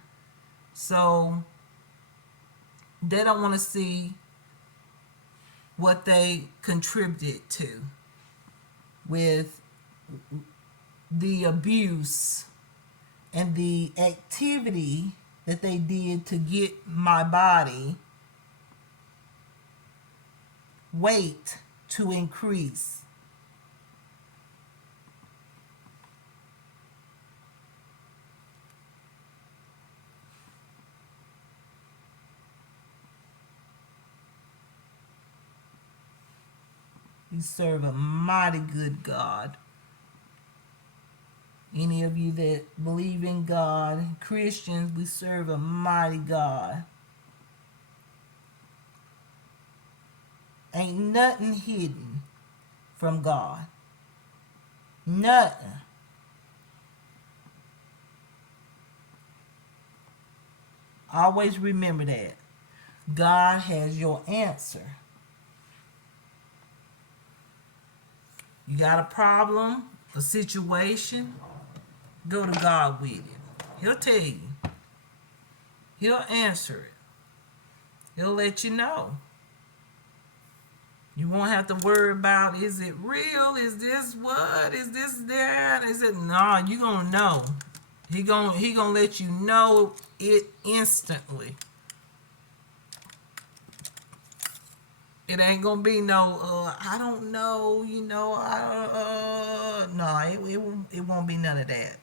So they don't want to see what they contributed to with the abuse and the activity that they did to get my body weight to increase. We serve a mighty good God. Any of you that believe in God, Christians, we serve a mighty God. Ain't nothing hidden from God. Nothing. Always remember that. God has your answer. You got a problem, a situation, go to God with it. He'll tell you. He'll answer it. He'll let you know. You won't have to worry about, is it real? Is this what? Is this that? Is it? No, you're going to know. He gonna let you know it instantly. It ain't gonna be no, I don't know, no, it won't be none of that.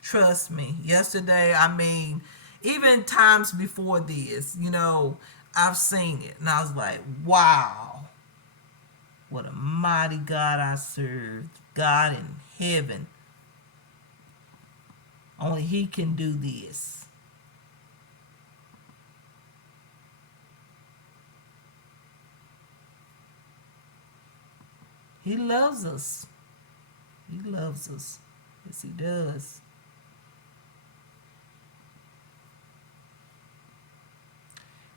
Trust me. Yesterday, I mean, even times before this, I've seen it. And I was like, wow, what a mighty God I serve. God in heaven. Only he can do this. He loves us. He loves us. Yes, he does.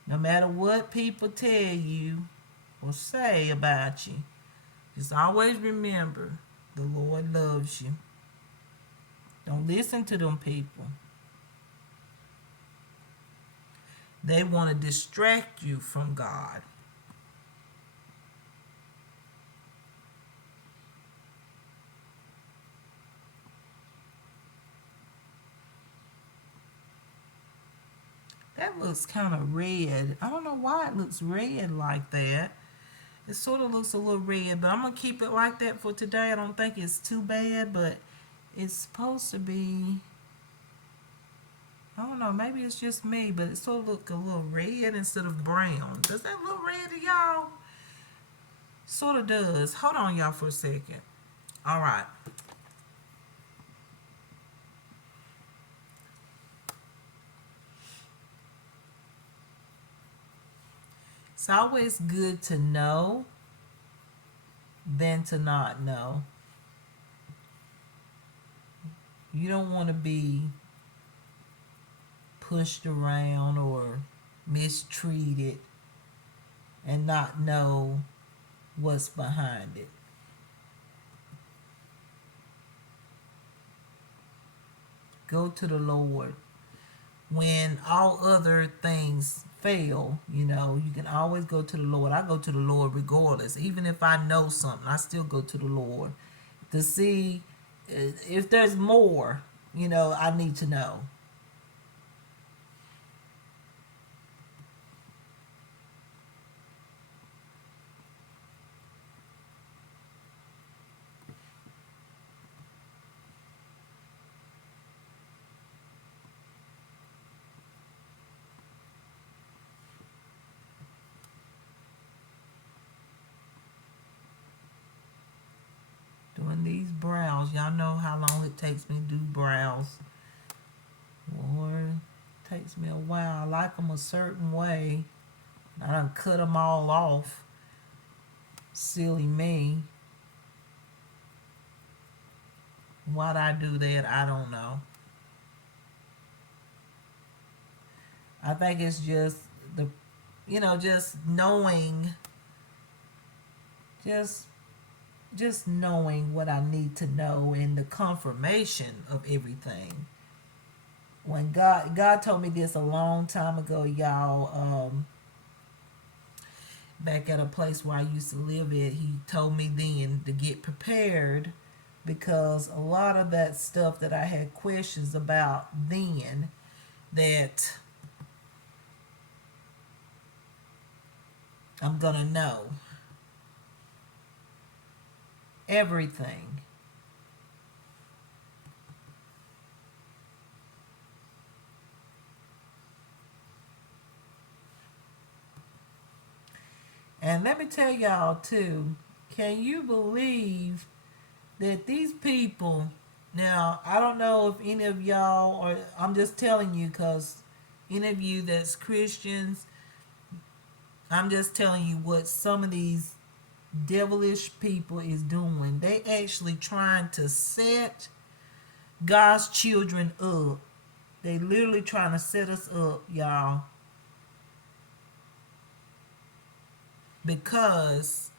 No matter what people tell you or say about you, just always remember the Lord loves you. Don't listen to them people. They want to distract you from God. That looks kind of red. I don't know why it looks red like that. It sort of looks a little red, but I'm going to keep it like that for today. I don't think it's too bad, but it's supposed to be, I don't know, maybe it's just me, but it sort of look a little red instead of brown. Does that look red to y'all? Sort of does. Hold on, y'all, for a second. All right. It's always good to know than to not know. You don't want to be pushed around or mistreated and not know what's behind it. Go to the Lord. When all other things fail, you can always go to the Lord. I go to the Lord regardless. Even if I know something, I still go to the Lord to see if there's more, I need to know. Doing these brows, y'all know how long it takes me to do brows. Lord, it takes me a while. I like them a certain way. I done cut them all off. Silly me. Why'd I do that? I don't know. I think it's just the, just knowing, just just knowing what I need to know and the confirmation of everything. When God told me this a long time ago, y'all, back at a place where I used to live at, he told me then to get prepared because a lot of that stuff that I had questions about then, that I'm gonna know everything. And let me tell y'all too, can you believe that these people, now I don't know if any of y'all, or I'm just telling you because any of you that's Christians, I'm just telling you what some of these devilish people is doing. They actually trying to set God's children up. They literally trying to set us up, y'all, because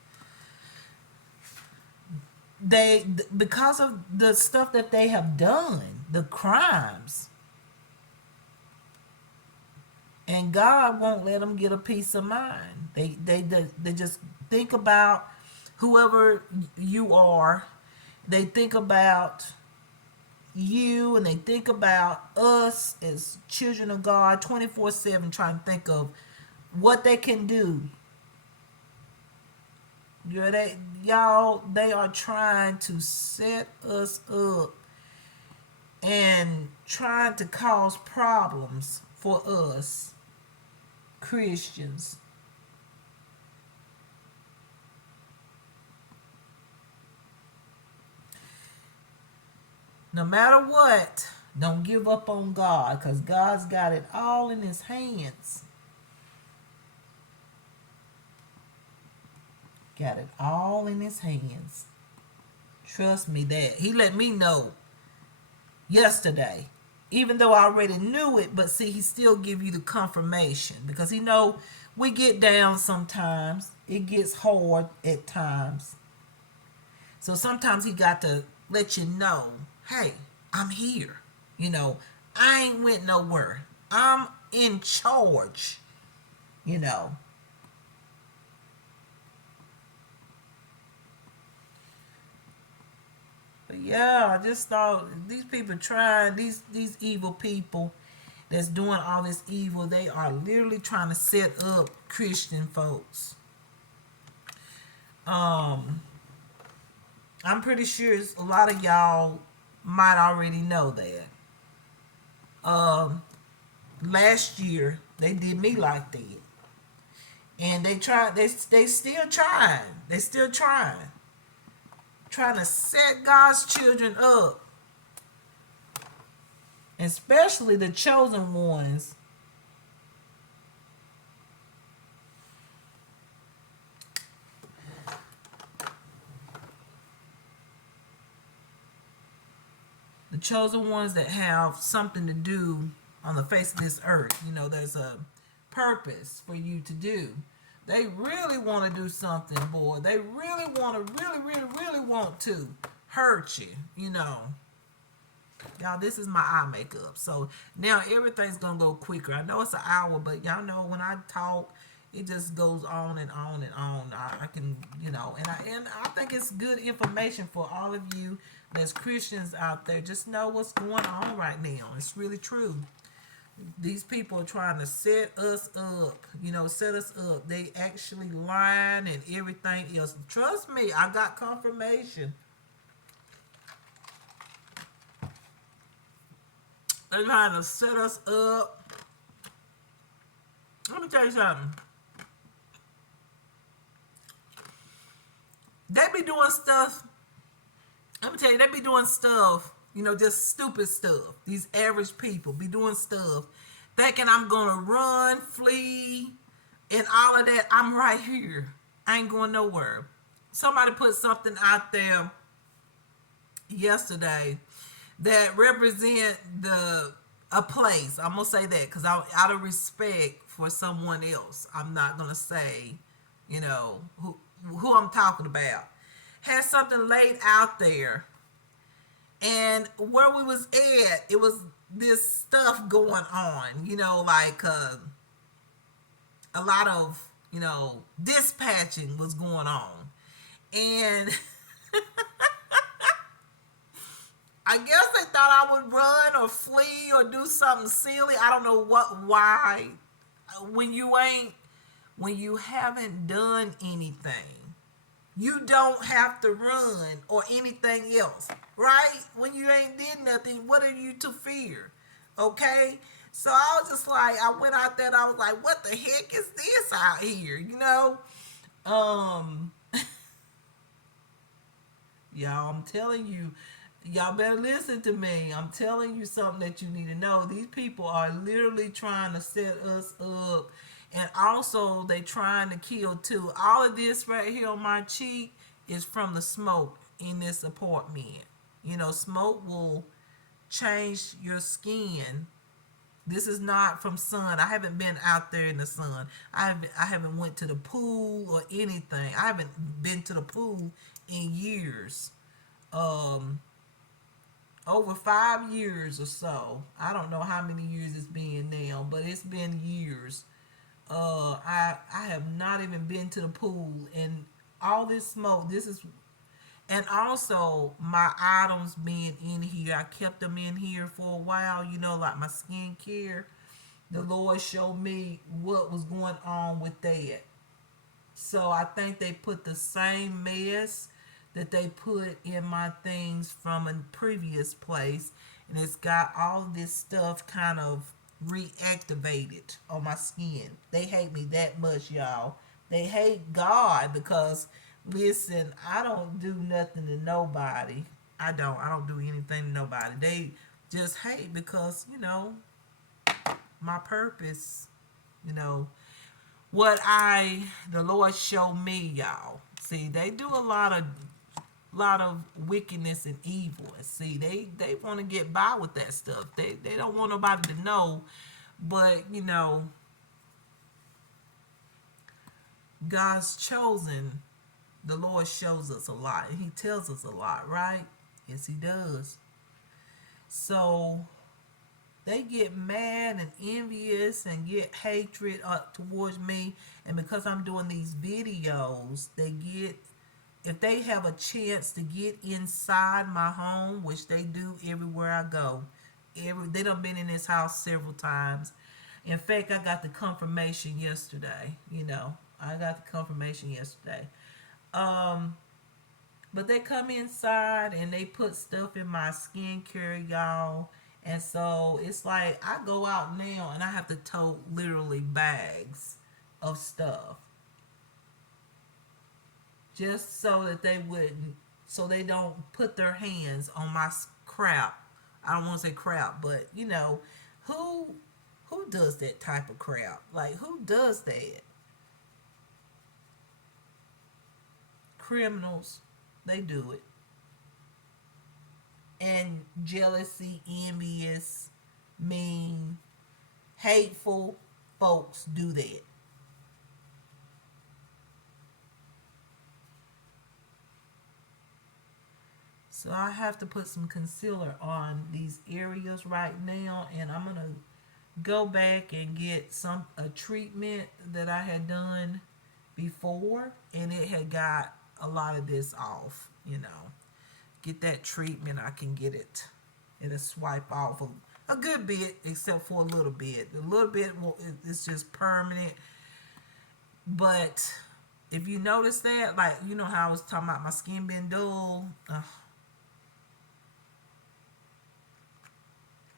because of the stuff that they have done, the crimes, and God won't let them get a peace of mind. They just think about whoever you are. They think about you, and they think about us as children of God 24/7, trying to think of what they can do. Y'all, they are trying to set us up and trying to cause problems for us Christians. No matter what, don't give up on God, because God's got it all in his hands. Got it all in his hands. Trust me that. He let me know yesterday. Even though I already knew it, but see, he still give you the confirmation because he know we get down sometimes. It gets hard at times. So sometimes he got to let you know, hey, I'm here. You know, I ain't went nowhere. I'm in charge, you know. But yeah, I just thought these people trying, these evil people that's doing all this evil, they are literally trying to set up Christian folks. Um, I'm pretty sure a lot of y'all might already know that. Um, Last year they did me like that, and they tried. They still trying. They still trying to set God's children up, especially the chosen ones. the chosen ones that have something to do on the face of this earth. You know, there's a purpose for you to do. They really want to do something, boy. They really want to, really want to hurt you, you know. Y'all, this is my eye makeup. So now everything's going to go quicker. I know it's an hour, but y'all know when I talk, it just goes on and on and on. I can, you know, and I think it's good information for all of you that's Christians out there. Just know what's going on right now. It's really true. These people are trying to set us up, you know, set us up. They actually lying and everything else. Trust me, I got confirmation. They're trying to set us up. Let me tell you something. They be doing stuff. Let me tell you, they be doing stuff, you know, just stupid stuff. These average people be doing stuff thinking I'm going to run, flee, and all of that. I'm right here. I ain't going nowhere. Somebody put something out there yesterday that represent a place. I'm gonna say that because out of respect for someone else, I'm not gonna say, you know, who I'm talking about. Had something laid out there, and where we was at, it was this stuff going on. You know, like a lot of, you know, dispatching was going on, and I guess they thought I would run or flee or do something silly. I don't know why. When you haven't done anything, you don't have to run or anything else, right? When you ain't did nothing, what are you to fear? Okay? So I was just like, I went out there and I was like, what the heck is this out here? You know? Um, y'all, I'm telling you, y'all better listen to me. I'm telling you something that you need to know. These people are literally trying to set us up, and also they trying to kill too. All of this right here on my cheek is from the smoke in this apartment. You know, smoke will change your skin. This is not from sun. I haven't been out there in the sun. I haven't went to the pool or anything. I haven't been to the pool in years. Um, over 5 years or so. I don't know how many years it's been now, but it's been years. I have not even been to the pool, and all this smoke. This is, and also my items being in here. I kept them in here for a while. You know, like my skincare. The Lord showed me what was going on with that. So I think they put the same mess that they put in my things from a previous place, and it's got all this stuff kind of reactivated on my skin. They hate me that much, y'all. They hate God because, listen, I don't do nothing to nobody. I don't do anything to nobody. They just hate because, you know, my purpose, you know, what I the Lord showed me, y'all. See, they do a lot of wickedness and evil. And see, they want to get by with that stuff. They don't want nobody to know, but you know, God's chosen. The Lord shows us a lot. And He tells us a lot, right? Yes, He does. So they get mad and envious and get hatred towards me, and because I'm doing these videos, they get, if they have a chance to get inside my home, which they do everywhere I go. They done been in this house several times. In fact, I got the confirmation yesterday. You know, I got the confirmation yesterday. Um, but they come inside and they put stuff in my skincare, y'all. And so it's like I go out now and I have to tote literally bags of stuff just so that they wouldn't, so they don't put their hands on my crap. I don't want to say crap, but you know, who who does that type of crap? Like who does that? Criminals, they do it. and jealousy, envious, mean, hateful folks do that. So I have to put some concealer on these areas right now, and I'm gonna go back and get some a treatment that I had done before, and it had got a lot of this off. Get that treatment, I can get it. It'll swipe off a good bit, except for a little bit. A little bit it's just permanent. But if you notice that, like how I was talking about my skin being dull,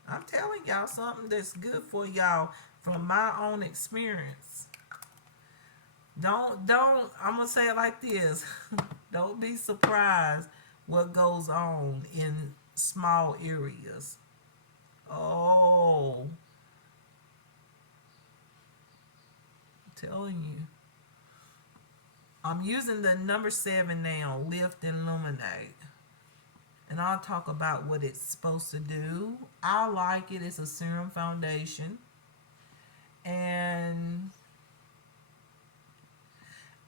I'm telling y'all something that's good for y'all from my own experience. Don't I'm gonna say it like this. Don't be surprised what goes on in small areas. Oh, I'm telling you. I'm using the number 7 now, Lift and Illuminate. And I'll talk about what it's supposed to do. I like it. It's a serum foundation. And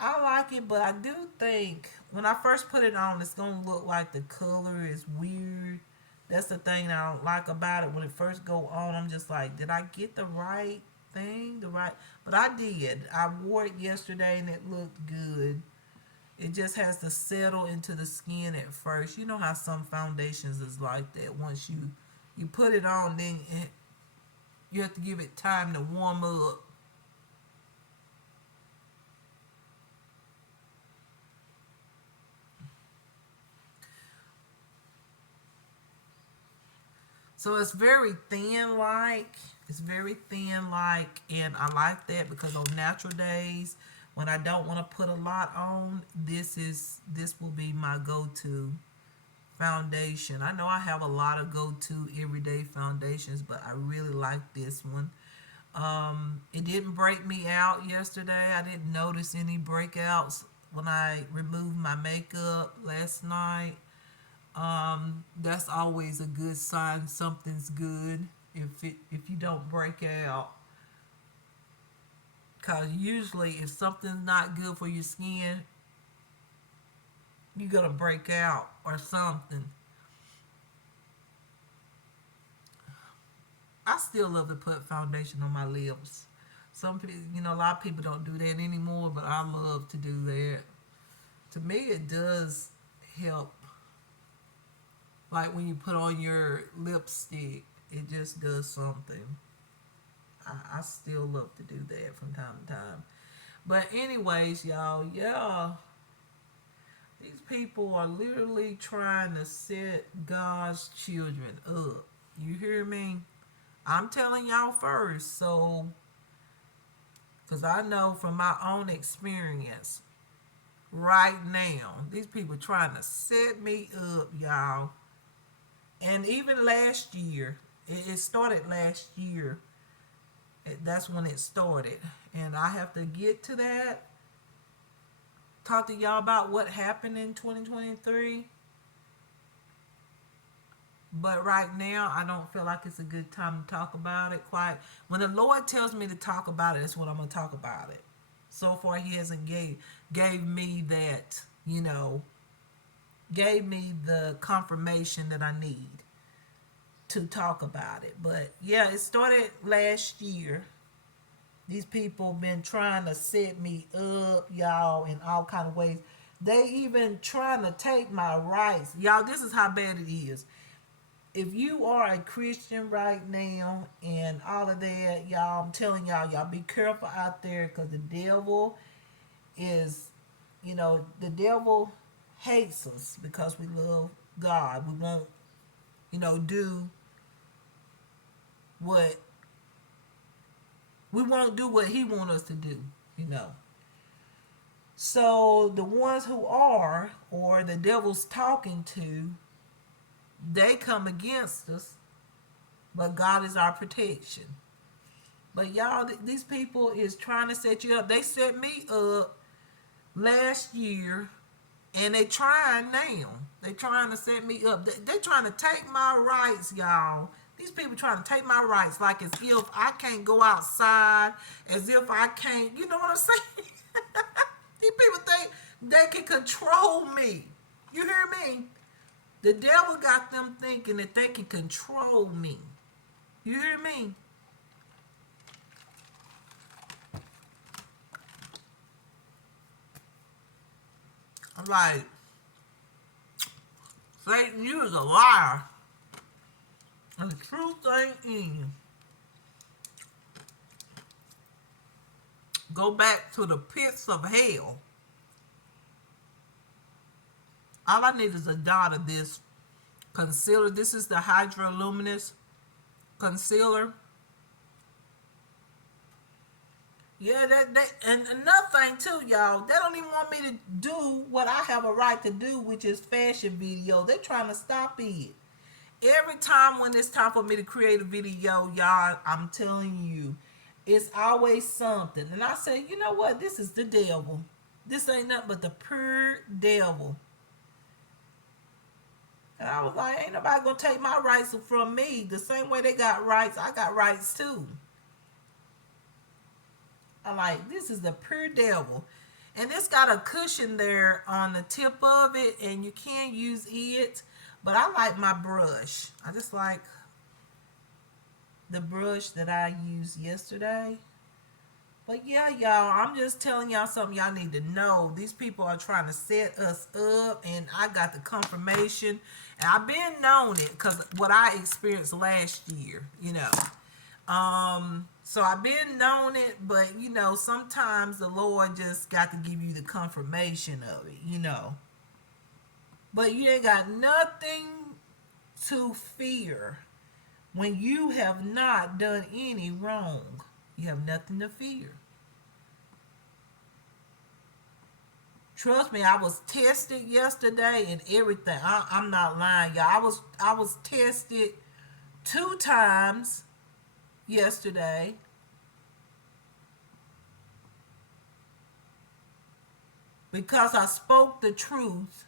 I like it, but I do think when I first put it on, it's going to look like the color is weird. That's the thing that I don't like about it. When it first go on, I'm just like, did I get the right thing? But I did. I wore it yesterday and it looked good. It just has to settle into the skin at first. You know how some foundations is like that. Once you put it on, then you have to give it time to warm up. So it's very thin like. It's very thin like, and I like that because on natural days when I don't want to put a lot on, this will be my go-to foundation. I know I have a lot of go-to everyday foundations, but I really like this one. It didn't break me out yesterday. I didn't notice any breakouts when I removed my makeup last night. That's always a good sign something's good if you don't break out. Cause usually if something's not good for your skin, you're gonna break out or something. I still love to put foundation on my lips. Some people, a lot of people don't do that anymore, but I love to do that. To me, it does help. Like when you put on your lipstick, it just does something. I still love to do that from time to time. But anyways, y'all, yeah, these people are literally trying to set God's children up. You hear me? I'm telling y'all first, so because I know from my own experience right now, these people trying to set me up, y'all. And even last year, it started last year. That's when it started. And I have to get to that. Talk to y'all about what happened in 2023. But right now, I don't feel like it's a good time to talk about it. Quite when the Lord tells me to talk about it, that's what I'm gonna talk about it. So far, He hasn't gave me that, gave me the confirmation that I need to talk about it. But yeah, it started last year. These people been trying to set me up, y'all, in all kind of ways. They even trying to take my rights. Y'all, this is how bad it is. If you are a Christian right now and all of that, y'all, I'm telling y'all be careful out there because the devil is, the devil hates us because we love God. We won't, do what we won't do what he wants us to do, you know. So the ones who are, or the devil's talking to, they come against us, but God is our protection. But y'all, these people is trying to set you up. They set me up last year And they trying now. They trying to set me up. They trying to take my rights, y'all. These people trying to take my rights like as if I can't go outside, as if I can't, you know what I'm saying? These people think they can control me. You hear me? The devil got them thinking that they can control me. You hear me? I'm like, Satan, you is a liar. And the truth ain't in you. Go back to the pits of hell. All I need is a dot of this concealer. This is the Luminous concealer. Yeah, that and another thing too, y'all. They don't even want me to do what I have a right to do, which is fashion video. They're trying to stop it. Every time when it's time for me to create a video, y'all, I'm telling you, it's always something. And I say, you know what? This is the devil. This ain't nothing but the pure devil. And I was like, ain't nobody gonna take my rights from me. The same way they got rights, I got rights too. I'm like, this is the pure devil. And it's got a cushion there on the tip of it, and you can use it. But I like my brush. I just like the brush that I used yesterday. But yeah, y'all, I'm just telling y'all something y'all need to know. These people are trying to set us up, and I got the confirmation. And I've been known it because what I experienced last year, you know. So I've been known it, but you know, sometimes the Lord just got to give you the confirmation of it, you know. But you ain't got nothing to fear when you have not done any wrong. You have nothing to fear. Trust me, I was tested yesterday and everything. I'm not lying, y'all. I was tested 2 times yesterday. Because I spoke the truth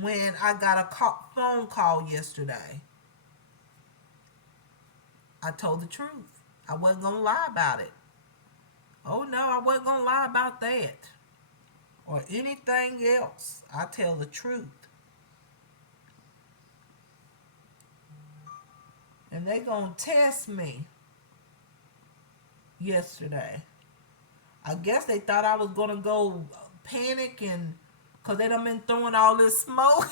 when I got a phone call yesterday. I told the truth. I wasn't going to lie about it. Oh no, I wasn't going to lie about that. Or anything else. I tell the truth. And they going to test me yesterday. I guess they thought I was going to go panic and because they done been throwing all this smoke.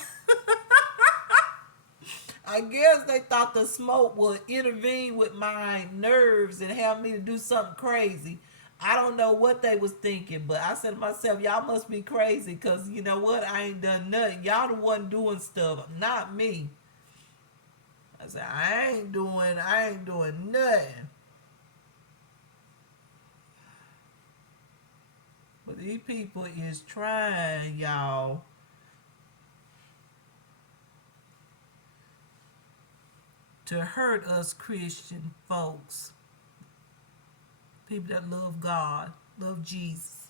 I guess they thought the smoke would intervene with my nerves and have me to do something crazy. I don't know what they was thinking, but I said to myself, y'all must be crazy because you know what? I ain't done nothing. Y'all the one doing stuff, not me. I said, I ain't doing nothing. But these people is trying, y'all, to hurt us Christian folks. People that love God, love Jesus.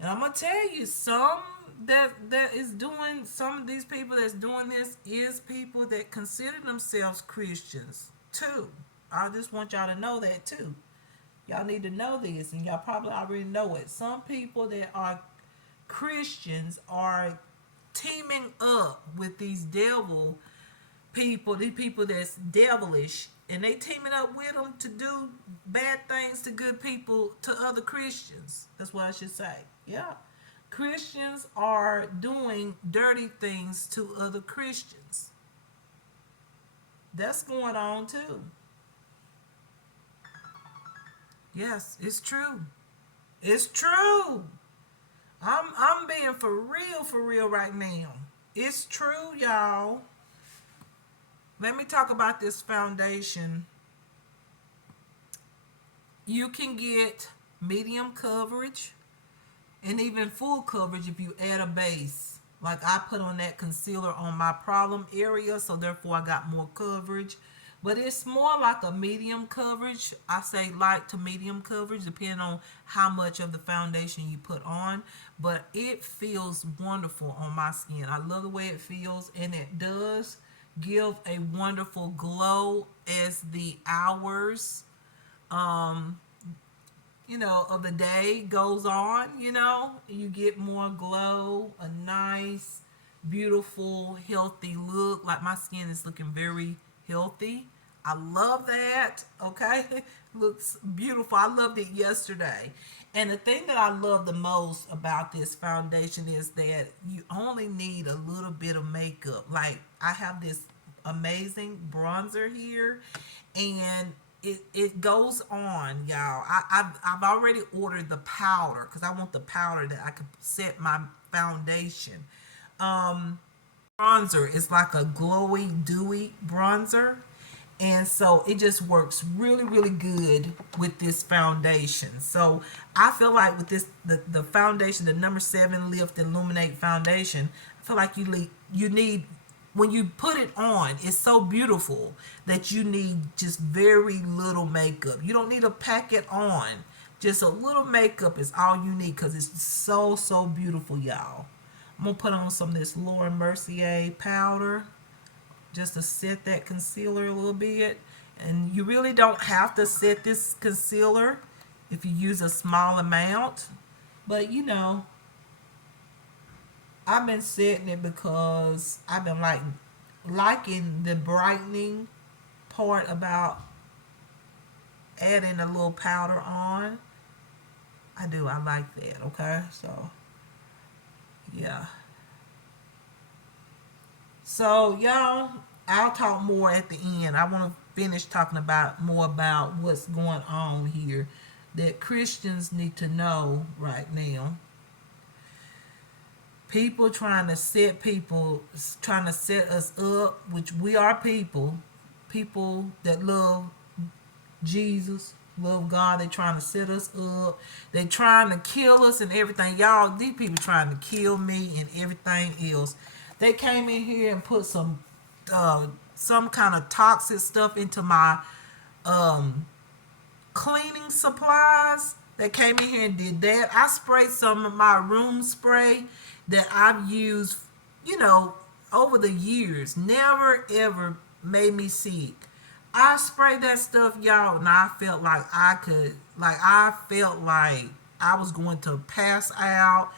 And I'm gonna tell you, some that is doing some of these people that's doing this is people that consider themselves Christians too. I just want y'all to know that too. Y'all need to know this, and y'all probably already know it. Some people that are Christians are teaming up with these these people that's devilish, and they teaming up with them to do bad things to good people, to other Christians. That's what I should say. Yeah. Christians are doing dirty things to other Christians. That's going on too. Yes, it's true. It's true. I'm being for real right now. It's true, y'all. Let me talk about this foundation. You can get medium coverage and even full coverage if you add a base. Like I put on that concealer on my problem area, so therefore I got more coverage. but it's more like a medium coverage. I say light to medium coverage, depending on how much of the foundation you put on. But it feels wonderful on my skin. I love the way it feels, and it does give a wonderful glow as the hours of the day goes on. You get more glow, a nice, beautiful, healthy look. Like my skin is looking very healthy. I love that. Okay. Looks beautiful. I loved it yesterday. And the thing that I love the most about this foundation is that you only need a little bit of makeup. Like I have this amazing bronzer here, and it goes on, y'all. I've already ordered the powder because I want the powder that I can set my foundation. Bronzer is like a glowy, dewy bronzer. And so it just works really, really good with this foundation. So I feel like with this, the foundation, the number 7 Lift Illuminate foundation, I feel like you need, when you put it on, it's so beautiful that you need just very little makeup. You don't need to pack it on. Just a little makeup is all you need because it's so, so beautiful, y'all. I'm going to put on some of this Laura Mercier powder just to set that concealer a little bit. And you really don't have to set this concealer if you use a small amount. But I've been setting it because I've been liking the brightening part about adding a little powder on. I do. I like that. Okay. So, yeah. So, y'all, I'll talk more at the end. I want to finish talking more about what's going on here that Christians need to know right now. Trying to set us up, which we are people that love Jesus, love God. They trying to set us up. They trying to kill us and everything. Y'all, these people trying to kill me and everything else. They came in here and put some kind of toxic stuff into my cleaning supplies. They came in here and did that. I sprayed some of my room spray that I've used, over the years. Never ever made me sick. I sprayed that stuff, y'all, and I felt like I was going to pass out,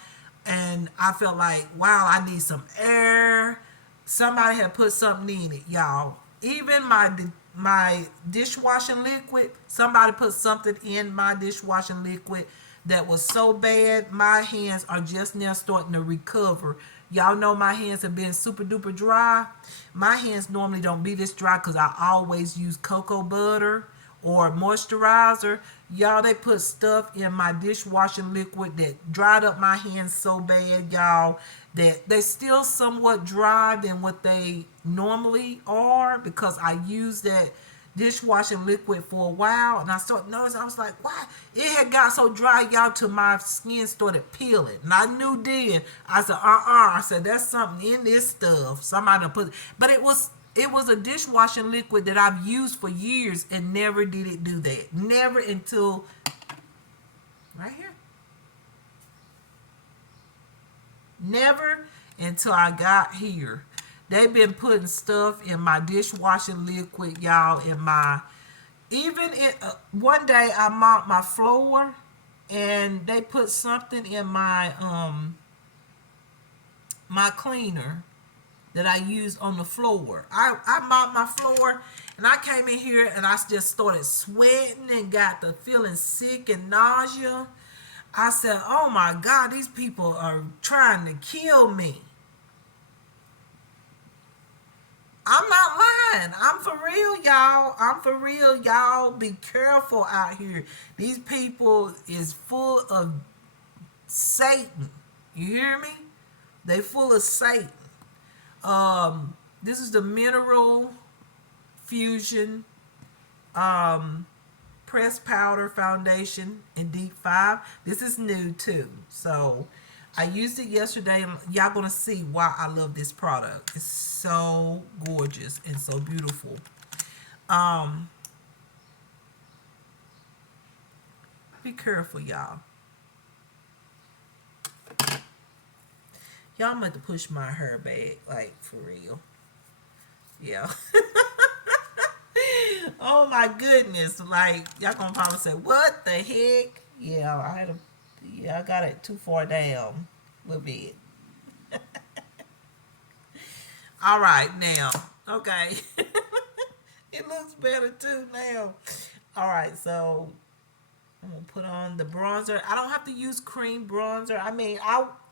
and I felt like, wow, I need some air. Somebody had put something in it, y'all. Even my dishwashing liquid, somebody put something in my dishwashing liquid that was so bad, my hands are just now starting to recover. Y'all know my hands have been super duper dry. My hands normally don't be this dry because I always use cocoa butter or moisturizer. Y'all, they put stuff in my dishwashing liquid that dried up my hands so bad, y'all, that they still somewhat dry than what they normally are because I use that dishwashing liquid for a while, and I started noticing, I was like, why? It had got so dry, y'all, till my skin started peeling. And I knew then, I said, I said, there's something in this stuff. Somebody put, but it was a dishwashing liquid that I've used for years and never did it do that. Never until, right here. Never until I got here. They've been putting stuff in my dishwashing liquid, y'all, one day I mopped my floor and they put something in my my cleaner that I use on the floor. I mopped my floor and I came in here and I just started sweating and got the feeling sick and nausea. I said, oh my God, these people are trying to kill me. I'm not lying. I'm for real, y'all. I'm for real, y'all. Be careful out here. These people is full of Satan. You hear me? They full of Satan. This is the Mineral Fusion Pressed Powder Foundation in Deep 5. This is new too. So I used it yesterday, and y'all gonna see why I love this product. It's so gorgeous and so beautiful. Um, be careful, y'all. Y'all meant to push my hair back, like for real. Yeah. Oh my goodness. Like y'all gonna probably say, what the heck? Yeah, I got it too far down a little bit. All right, now. Okay. It looks better too now. All right, so I'm gonna put on the bronzer. I don't have to use cream bronzer. I mean,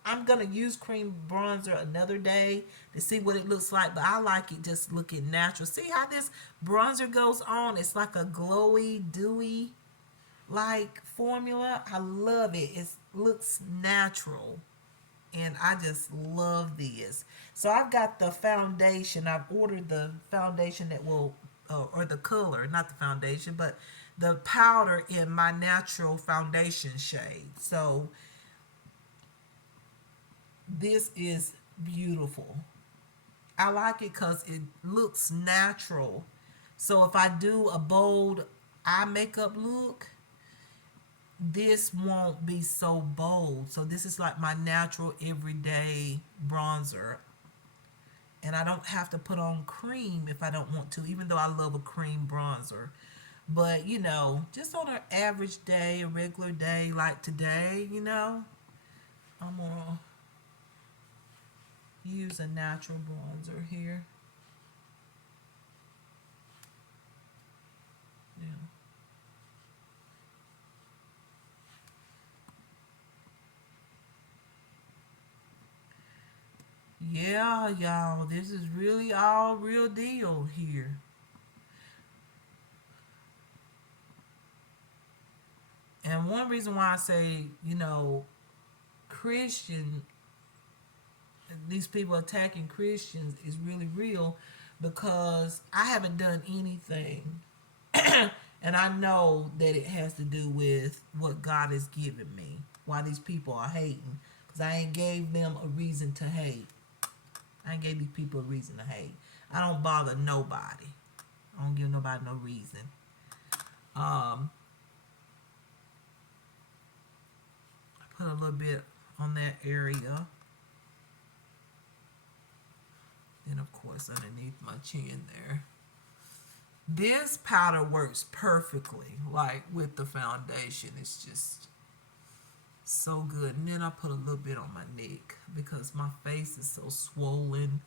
I'm gonna use cream bronzer another day to see what it looks like, but I like it just looking natural. See how this bronzer goes on? It's like a glowy, dewy like formula. I love it. It looks natural. And I just love this. So I've got the foundation. I've ordered the foundation that will, or the color, not the foundation, but the powder in my natural foundation shade. So this is beautiful. I like it because it looks natural. So if I do a bold eye makeup look, this won't be so bold. So this is like my natural everyday bronzer. And I don't have to put on cream if I don't want to, even though I love a cream bronzer. But, just on an average day, a regular day like today, I'm going to use a natural bronzer here. Yeah. Yeah, y'all, this is really all real deal here. And one reason why I say, Christian, these people attacking Christians is really real because I haven't done anything. And I know that it has to do with what God has given me, why these people are hating. Because I ain't gave them a reason to hate. I ain't gave these people a reason to hate. I don't bother nobody. I don't give nobody no reason. Um, I put a little bit on that area. And of course underneath my chin there. This powder works perfectly, like with the foundation. It's just so good. And then I put a little bit on my neck because my face is so swollen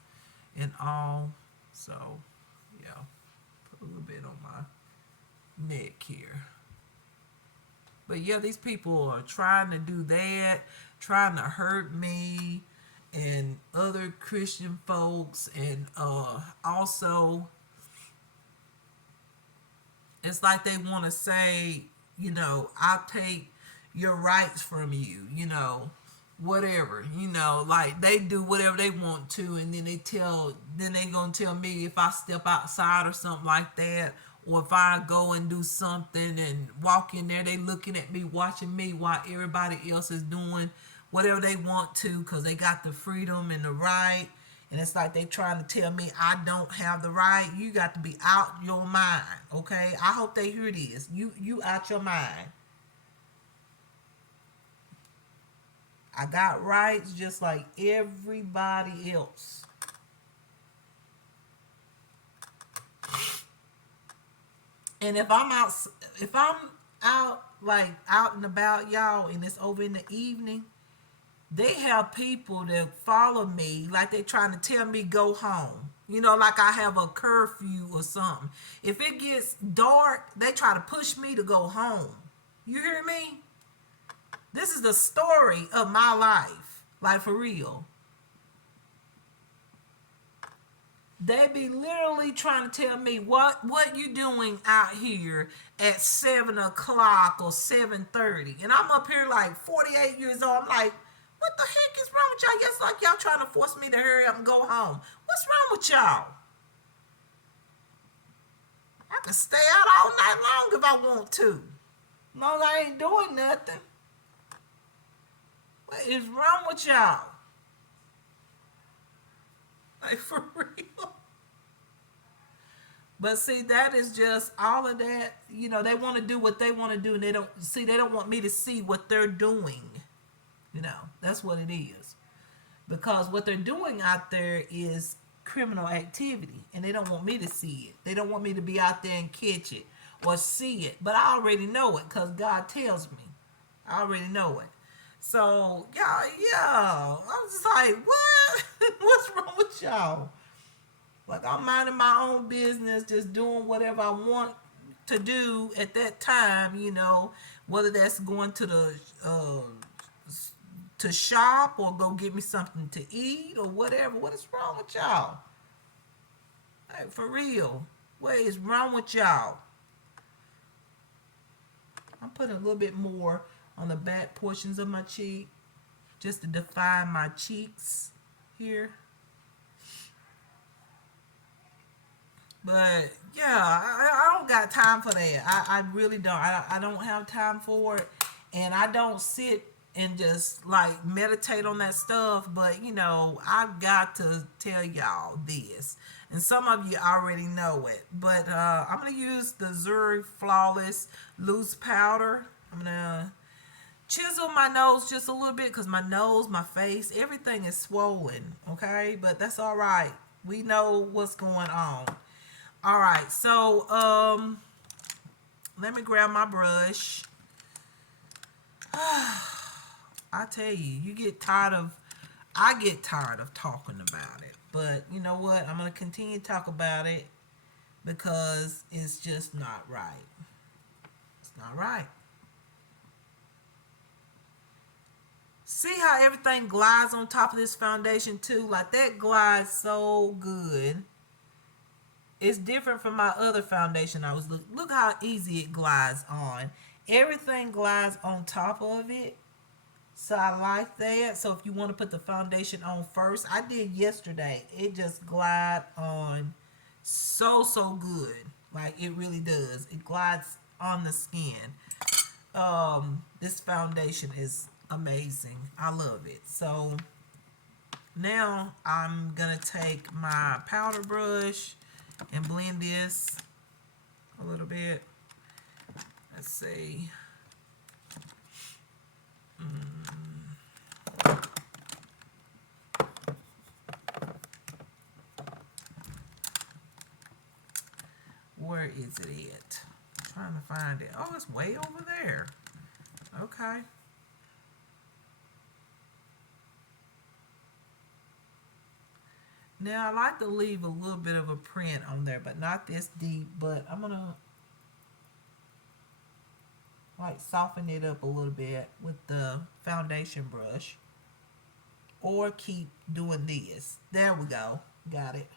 and all. So, yeah, put a little bit on my neck here. But yeah, these people are trying to do that, trying to hurt me and other Christian folks, and also it's like they want to say, I'll take your rights from you, whatever, like they do whatever they want to, and then they gonna tell me if I step outside or something like that, or if I go and do something and walk in there, they looking at me, watching me while everybody else is doing whatever they want to because they got the freedom and the right. And it's like they trying to tell me I don't have the right. You got to be out your mind, okay? I hope they hear this. You out your mind. I got rights just like everybody else. And if I'm out like out and about, y'all, and it's over in the evening, they have people that follow me like they trying to tell me go home. Like I have a curfew or something. If it gets dark, they try to push me to go home. You hear me? This is the story of my life. Like for real. They be literally trying to tell me what you doing out here at 7 o'clock or 7:30, and I'm up here like 48 years old. I'm like, what the heck is wrong with y'all? Yes, like y'all trying to force me to hurry up and go home. What's wrong with y'all? I can stay out all night long if I want to. As long as I ain't doing nothing. What is wrong with y'all? Like for real. But see, that is just all of that. You know, they want to do what they want to do, and they don't see. They don't want me to see what they're doing. You know, that's what it is. Because what they're doing out there is criminal activity, and they don't want me to see it. They don't want me to be out there and catch it or see it. But I already know it because God tells me. I already know it. So yeah. I was just like, what? What's wrong with y'all? Like I'm minding my own business, just doing whatever I want to do at that time. You know, whether that's going to the to shop or go get me something to eat or whatever. What is wrong with y'all? Like for real, what is wrong with y'all? I'm putting a little bit more on the back portions of my cheek just to define my cheeks here. But yeah, I don't got time for that. I really don't. I don't have time for it. And I don't sit and just like meditate on that stuff. But you know, I've got to tell y'all this. And some of you already know it. But I'm going to use the Zuri Flawless Loose Powder. I'm going to chisel my nose just a little bit because my nose, my face, everything is swollen. Okay? But that's all right. We know what's going on. All right, so let me grab my brush. I tell you, I get tired of talking about it. But you know what? I'm going to continue to talk about it because it's just not right. It's not right. See how everything glides on top of this foundation too? Like that glides so good. It's different from my other foundation. Look how easy it glides on. Everything glides on top of it. So I like that. So if you want to put the foundation on first, I did yesterday. It just glide on so good. Like it really does. It glides on the skin. This foundation is amazing. I love it. So now I'm gonna take my powder brush and blend this a little bit. Let's see. Where is it at? I'm trying to find it. Oh, it's way over there. Okay. Now I like to leave a little bit of a print on there, but not this deep. But I'm gonna like soften it up a little bit with the foundation brush, or keep doing this. There we go. Got it.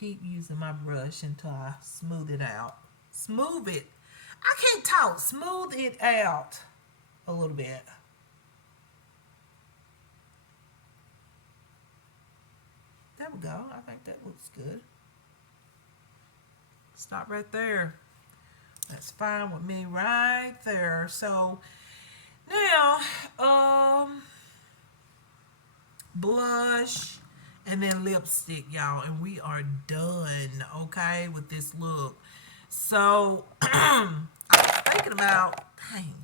Keep using my brush until I smooth it out. Smooth it. I can't talk. Smooth it out a little bit. There we go. I think that looks good. Stop right there. That's fine with me right there. So now, blush and then lipstick, y'all, and we are done. Okay, with this look. So I'm thinking about, dang,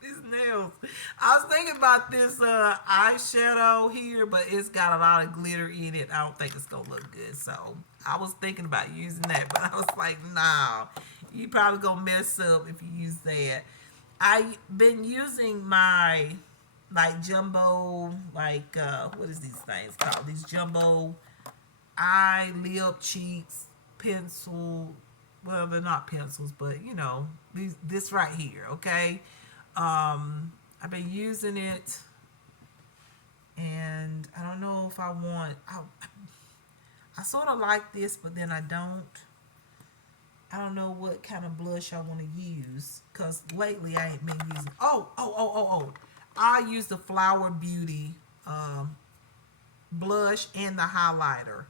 these nails. I was thinking about this eyeshadow here, but it's got a lot of glitter in it. I don't think it's gonna look good. So I was thinking about using that, but I was like, nah, you probably gonna mess up if you use that. I've been using my like jumbo, like what is these things called? These jumbo eye, lip, cheeks, pencil. Well, they're not pencils, but you know, this right here, okay? I've been using it, and I don't know if I want. I sort of like this, but then I don't. I don't know what kind of blush I want to use, cause lately I ain't been using. Oh! I use the Flower Beauty blush and the highlighter.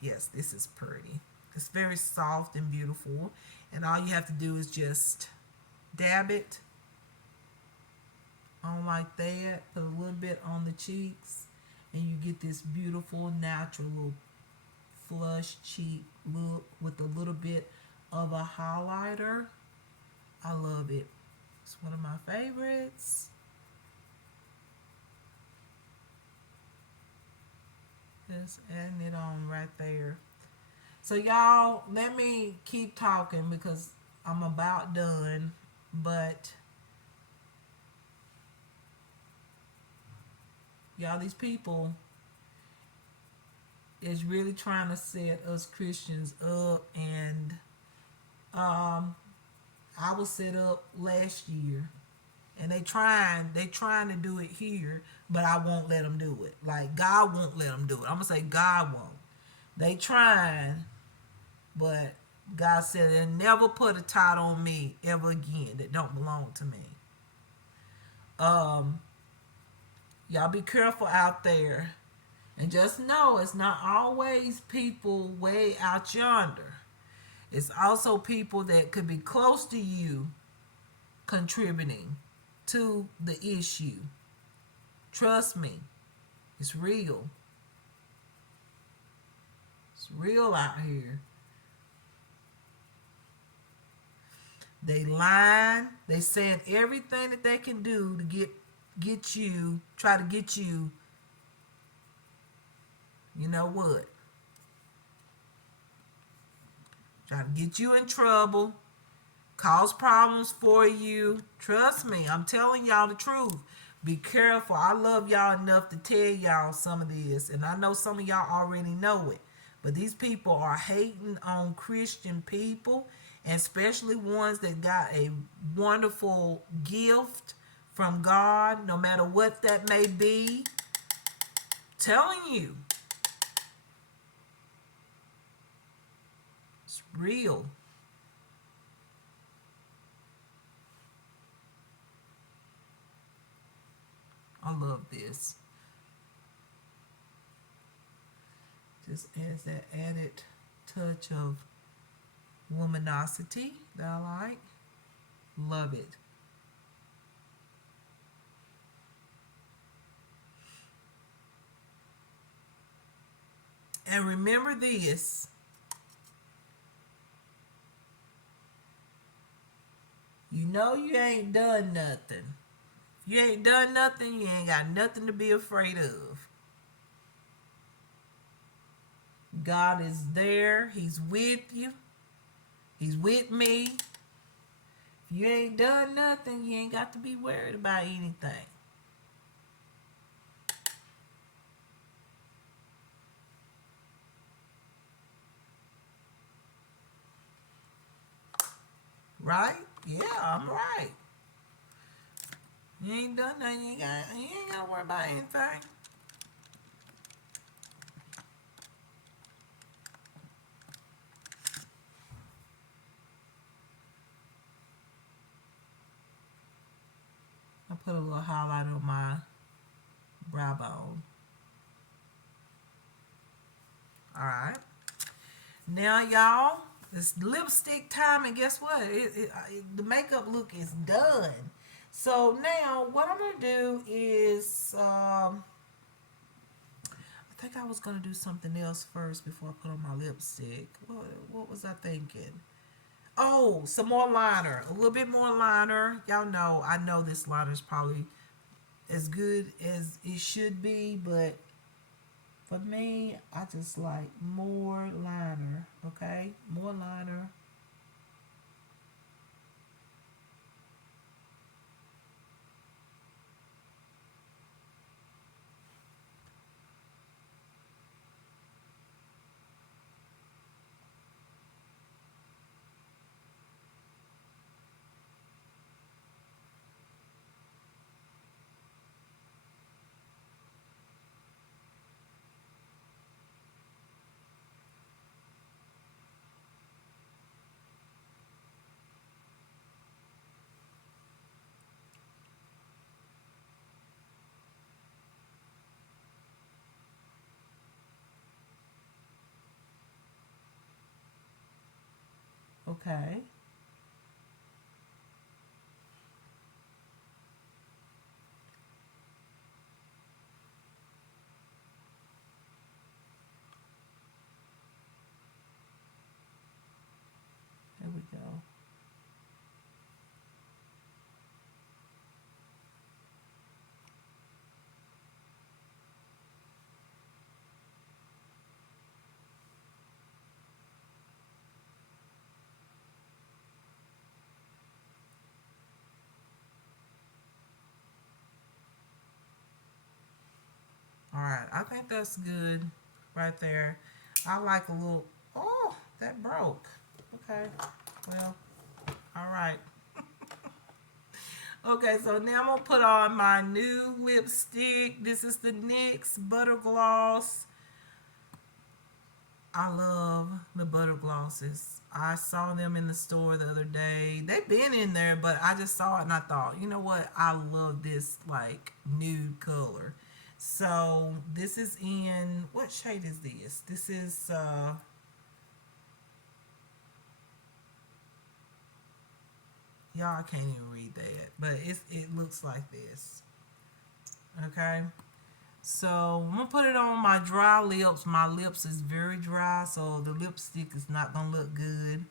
Yes, this is pretty. It's very soft and beautiful, and all you have to do is just dab it on like that. Put a little bit on the cheeks, and you get this beautiful natural flush cheek look with a little bit of a highlighter. I love it. It's one of my favorites. Just adding it on right there. So y'all, let me keep talking because I'm about done. But y'all, these people is really trying to set us Christians up, and um, I was set up last year, and they trying to do it here, but I won't let them do it. Like God won't let them do it. I'm gonna say God won't. They trying, but God said they'll never put a title on me ever again that don't belong to me. Um, y'all be careful out there, and just know it's not always people way out yonder. It's also people that could be close to you contributing to the issue. Trust me, it's real. It's real out here. They lying. They saying everything that they can do to get you, try to get you. You know what? Try to get you in trouble, cause problems for you. Trust me, I'm telling y'all the truth. Be careful. I love y'all enough to tell y'all some of this, and I know some of y'all already know it. But these people are hating on Christian people, and especially ones that got a wonderful gift from God, no matter what that may be. Telling you, it's real. I love this. Just adds that added touch of luminosity that I like. Love it. And remember this. You know you ain't done nothing. If you ain't done nothing, you ain't got nothing to be afraid of. God is there. He's with you. He's with me. If you ain't done nothing, you ain't got to be worried about anything. Right? Yeah, I'm right. You ain't done nothing. You ain't got to worry about anything. I put a little highlight on my brow bone. All right. Now, y'all, it's lipstick time, and guess what? The makeup look is done. So now, what I'm gonna do is, I think I was gonna do something else first before I put on my lipstick. What was I thinking? Oh, some more liner, a little bit more liner. Y'all know, I know this liner is probably as good as it should be, but for me, I just like more liner, okay? More liner. Okay. right, I think that's good right there. I like a little. Oh, that broke. Okay, well, all right. Okay, so now I'm gonna put on my new lipstick. This is the NYX Butter Gloss. I love the butter glosses. I saw them in the store the other day. They've been in there, but I just saw it and I thought, you know what? I love this like nude color. So this is in what shade is this? This is y'all can't even read that, but it looks like this. Okay. So I'm gonna put it on my dry lips. My lips is very dry, so the lipstick is not gonna look good.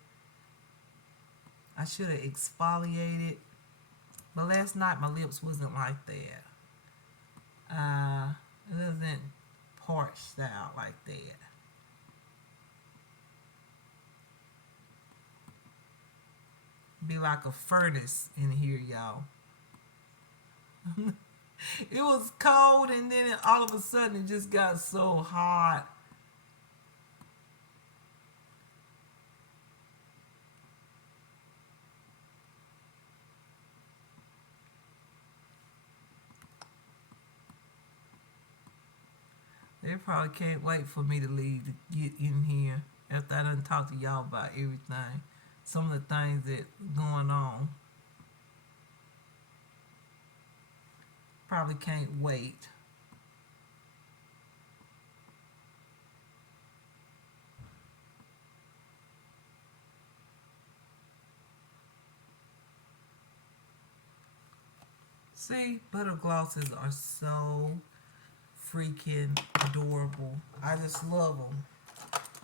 I should have exfoliated, but last night my lips wasn't like that. It wasn't parched out like that. Be like a furnace in here, y'all. It was cold, and then all of a sudden it just got so hot. They probably can't wait for me to leave to get in here after I done talked to y'all about everything. Some of the things that going on. Probably can't wait. See, butter glosses are so freaking adorable. I just love them.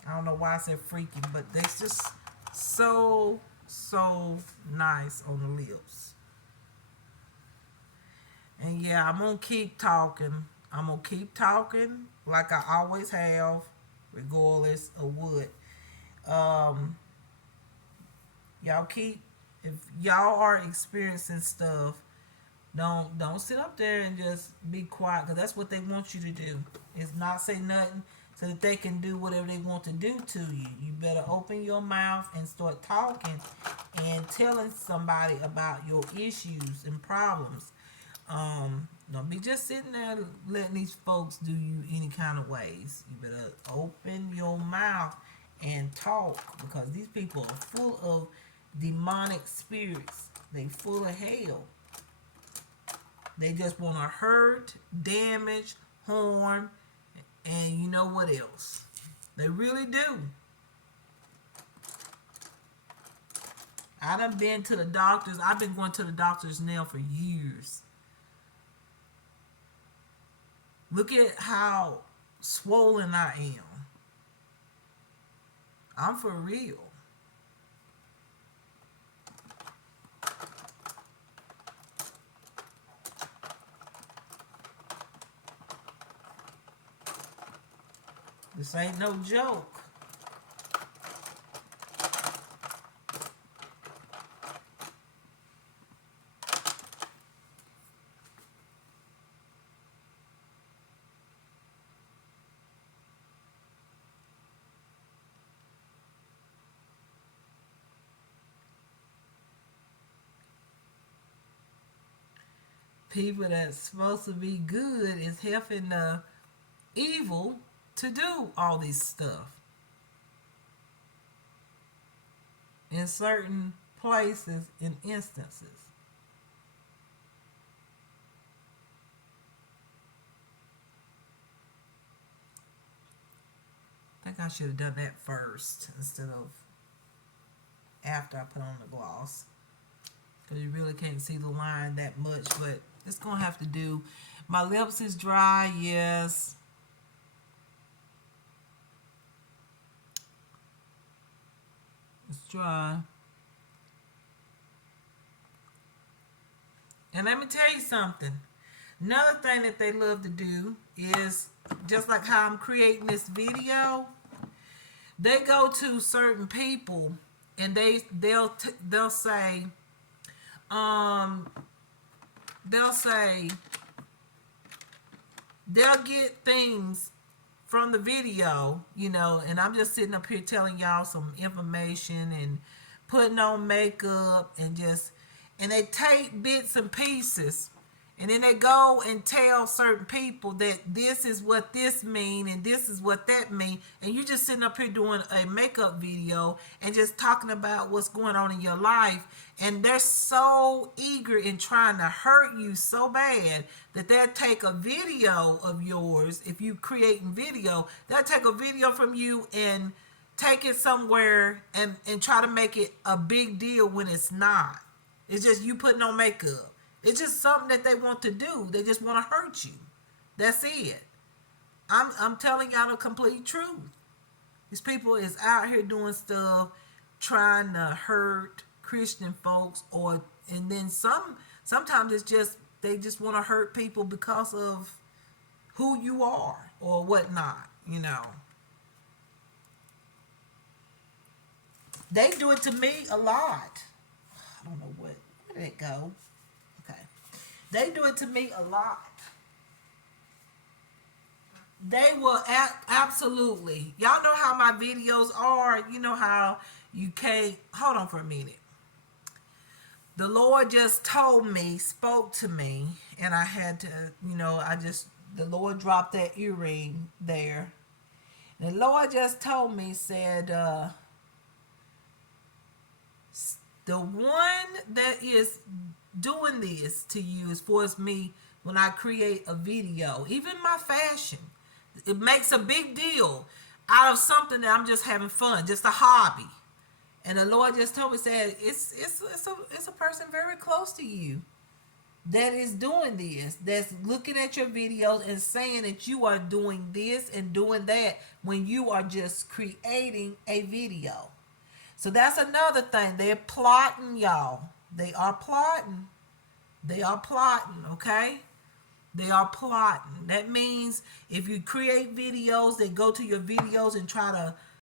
I don't know why I said freaking, but they're just so nice on the lips. And yeah, I'm gonna keep talking. I'm gonna keep talking like I always have, regardless of what. Um, y'all keep if y'all are experiencing stuff, don't sit up there and just be quiet because that's what they want you to do. Is not say nothing so that they can do whatever they want to do to you. You better open your mouth and start talking and telling somebody about your issues and problems. Don't be just sitting there letting these folks do you any kind of ways. You better open your mouth and talk because these people are full of demonic spirits. They full of hell. They just want to hurt, damage, harm, and you know what else. They really do. I done been to the doctors. I've been going to the doctors now for years. Look at how swollen I am. I'm for real. This ain't no joke. People that's supposed to be good is helping the evil to do all this stuff in certain places and instances. I think I should have done that first instead of after I put on the gloss because you really can't see the line that much, but it's gonna have to do. My lips is dry, yes. It's dry. And let me tell you something. Another thing that they love to do is just like how I'm creating this video. They go to certain people and they'll say um they'll say they'll get things from the video, and I'm just sitting up here telling y'all some information and putting on makeup and they take bits and pieces and then they go and tell certain people that this is what this mean and this is what that mean, and you just sitting up here doing a makeup video and just talking about what's going on in your life, and they're so eager in trying to hurt you so bad that they'll take a video of yours. If you creating video, they'll take a video from you and take it somewhere and try to make it a big deal when it's not. It's just you putting on makeup. It's just something that they want to do. They just want to hurt you. That's it. I'm telling y'all the complete truth. These people is out here doing stuff, trying to hurt Christian folks, and then sometimes it's just they just want to hurt people because of who you are or whatnot. They do it to me a lot. I don't know where did it go. Okay. They do it to me a lot. They will absolutely. Y'all know how my videos are. You know how you can't. Hold on for a minute. The Lord just told me, spoke to me, and I had to, the Lord dropped that earring there. The Lord just told me, said, the one that is doing this to you as far as me when I create a video, even my fashion, it makes a big deal out of something that I'm just having fun, just a hobby. And the Lord just told me, said, it's a person very close to you that is doing this, that's looking at your videos and saying that you are doing this and doing that when you are just creating a video. So that's another thing. They're plotting, y'all. They are plotting. They are plotting, okay? They are plotting. That means if you create videos, they go to your videos and try to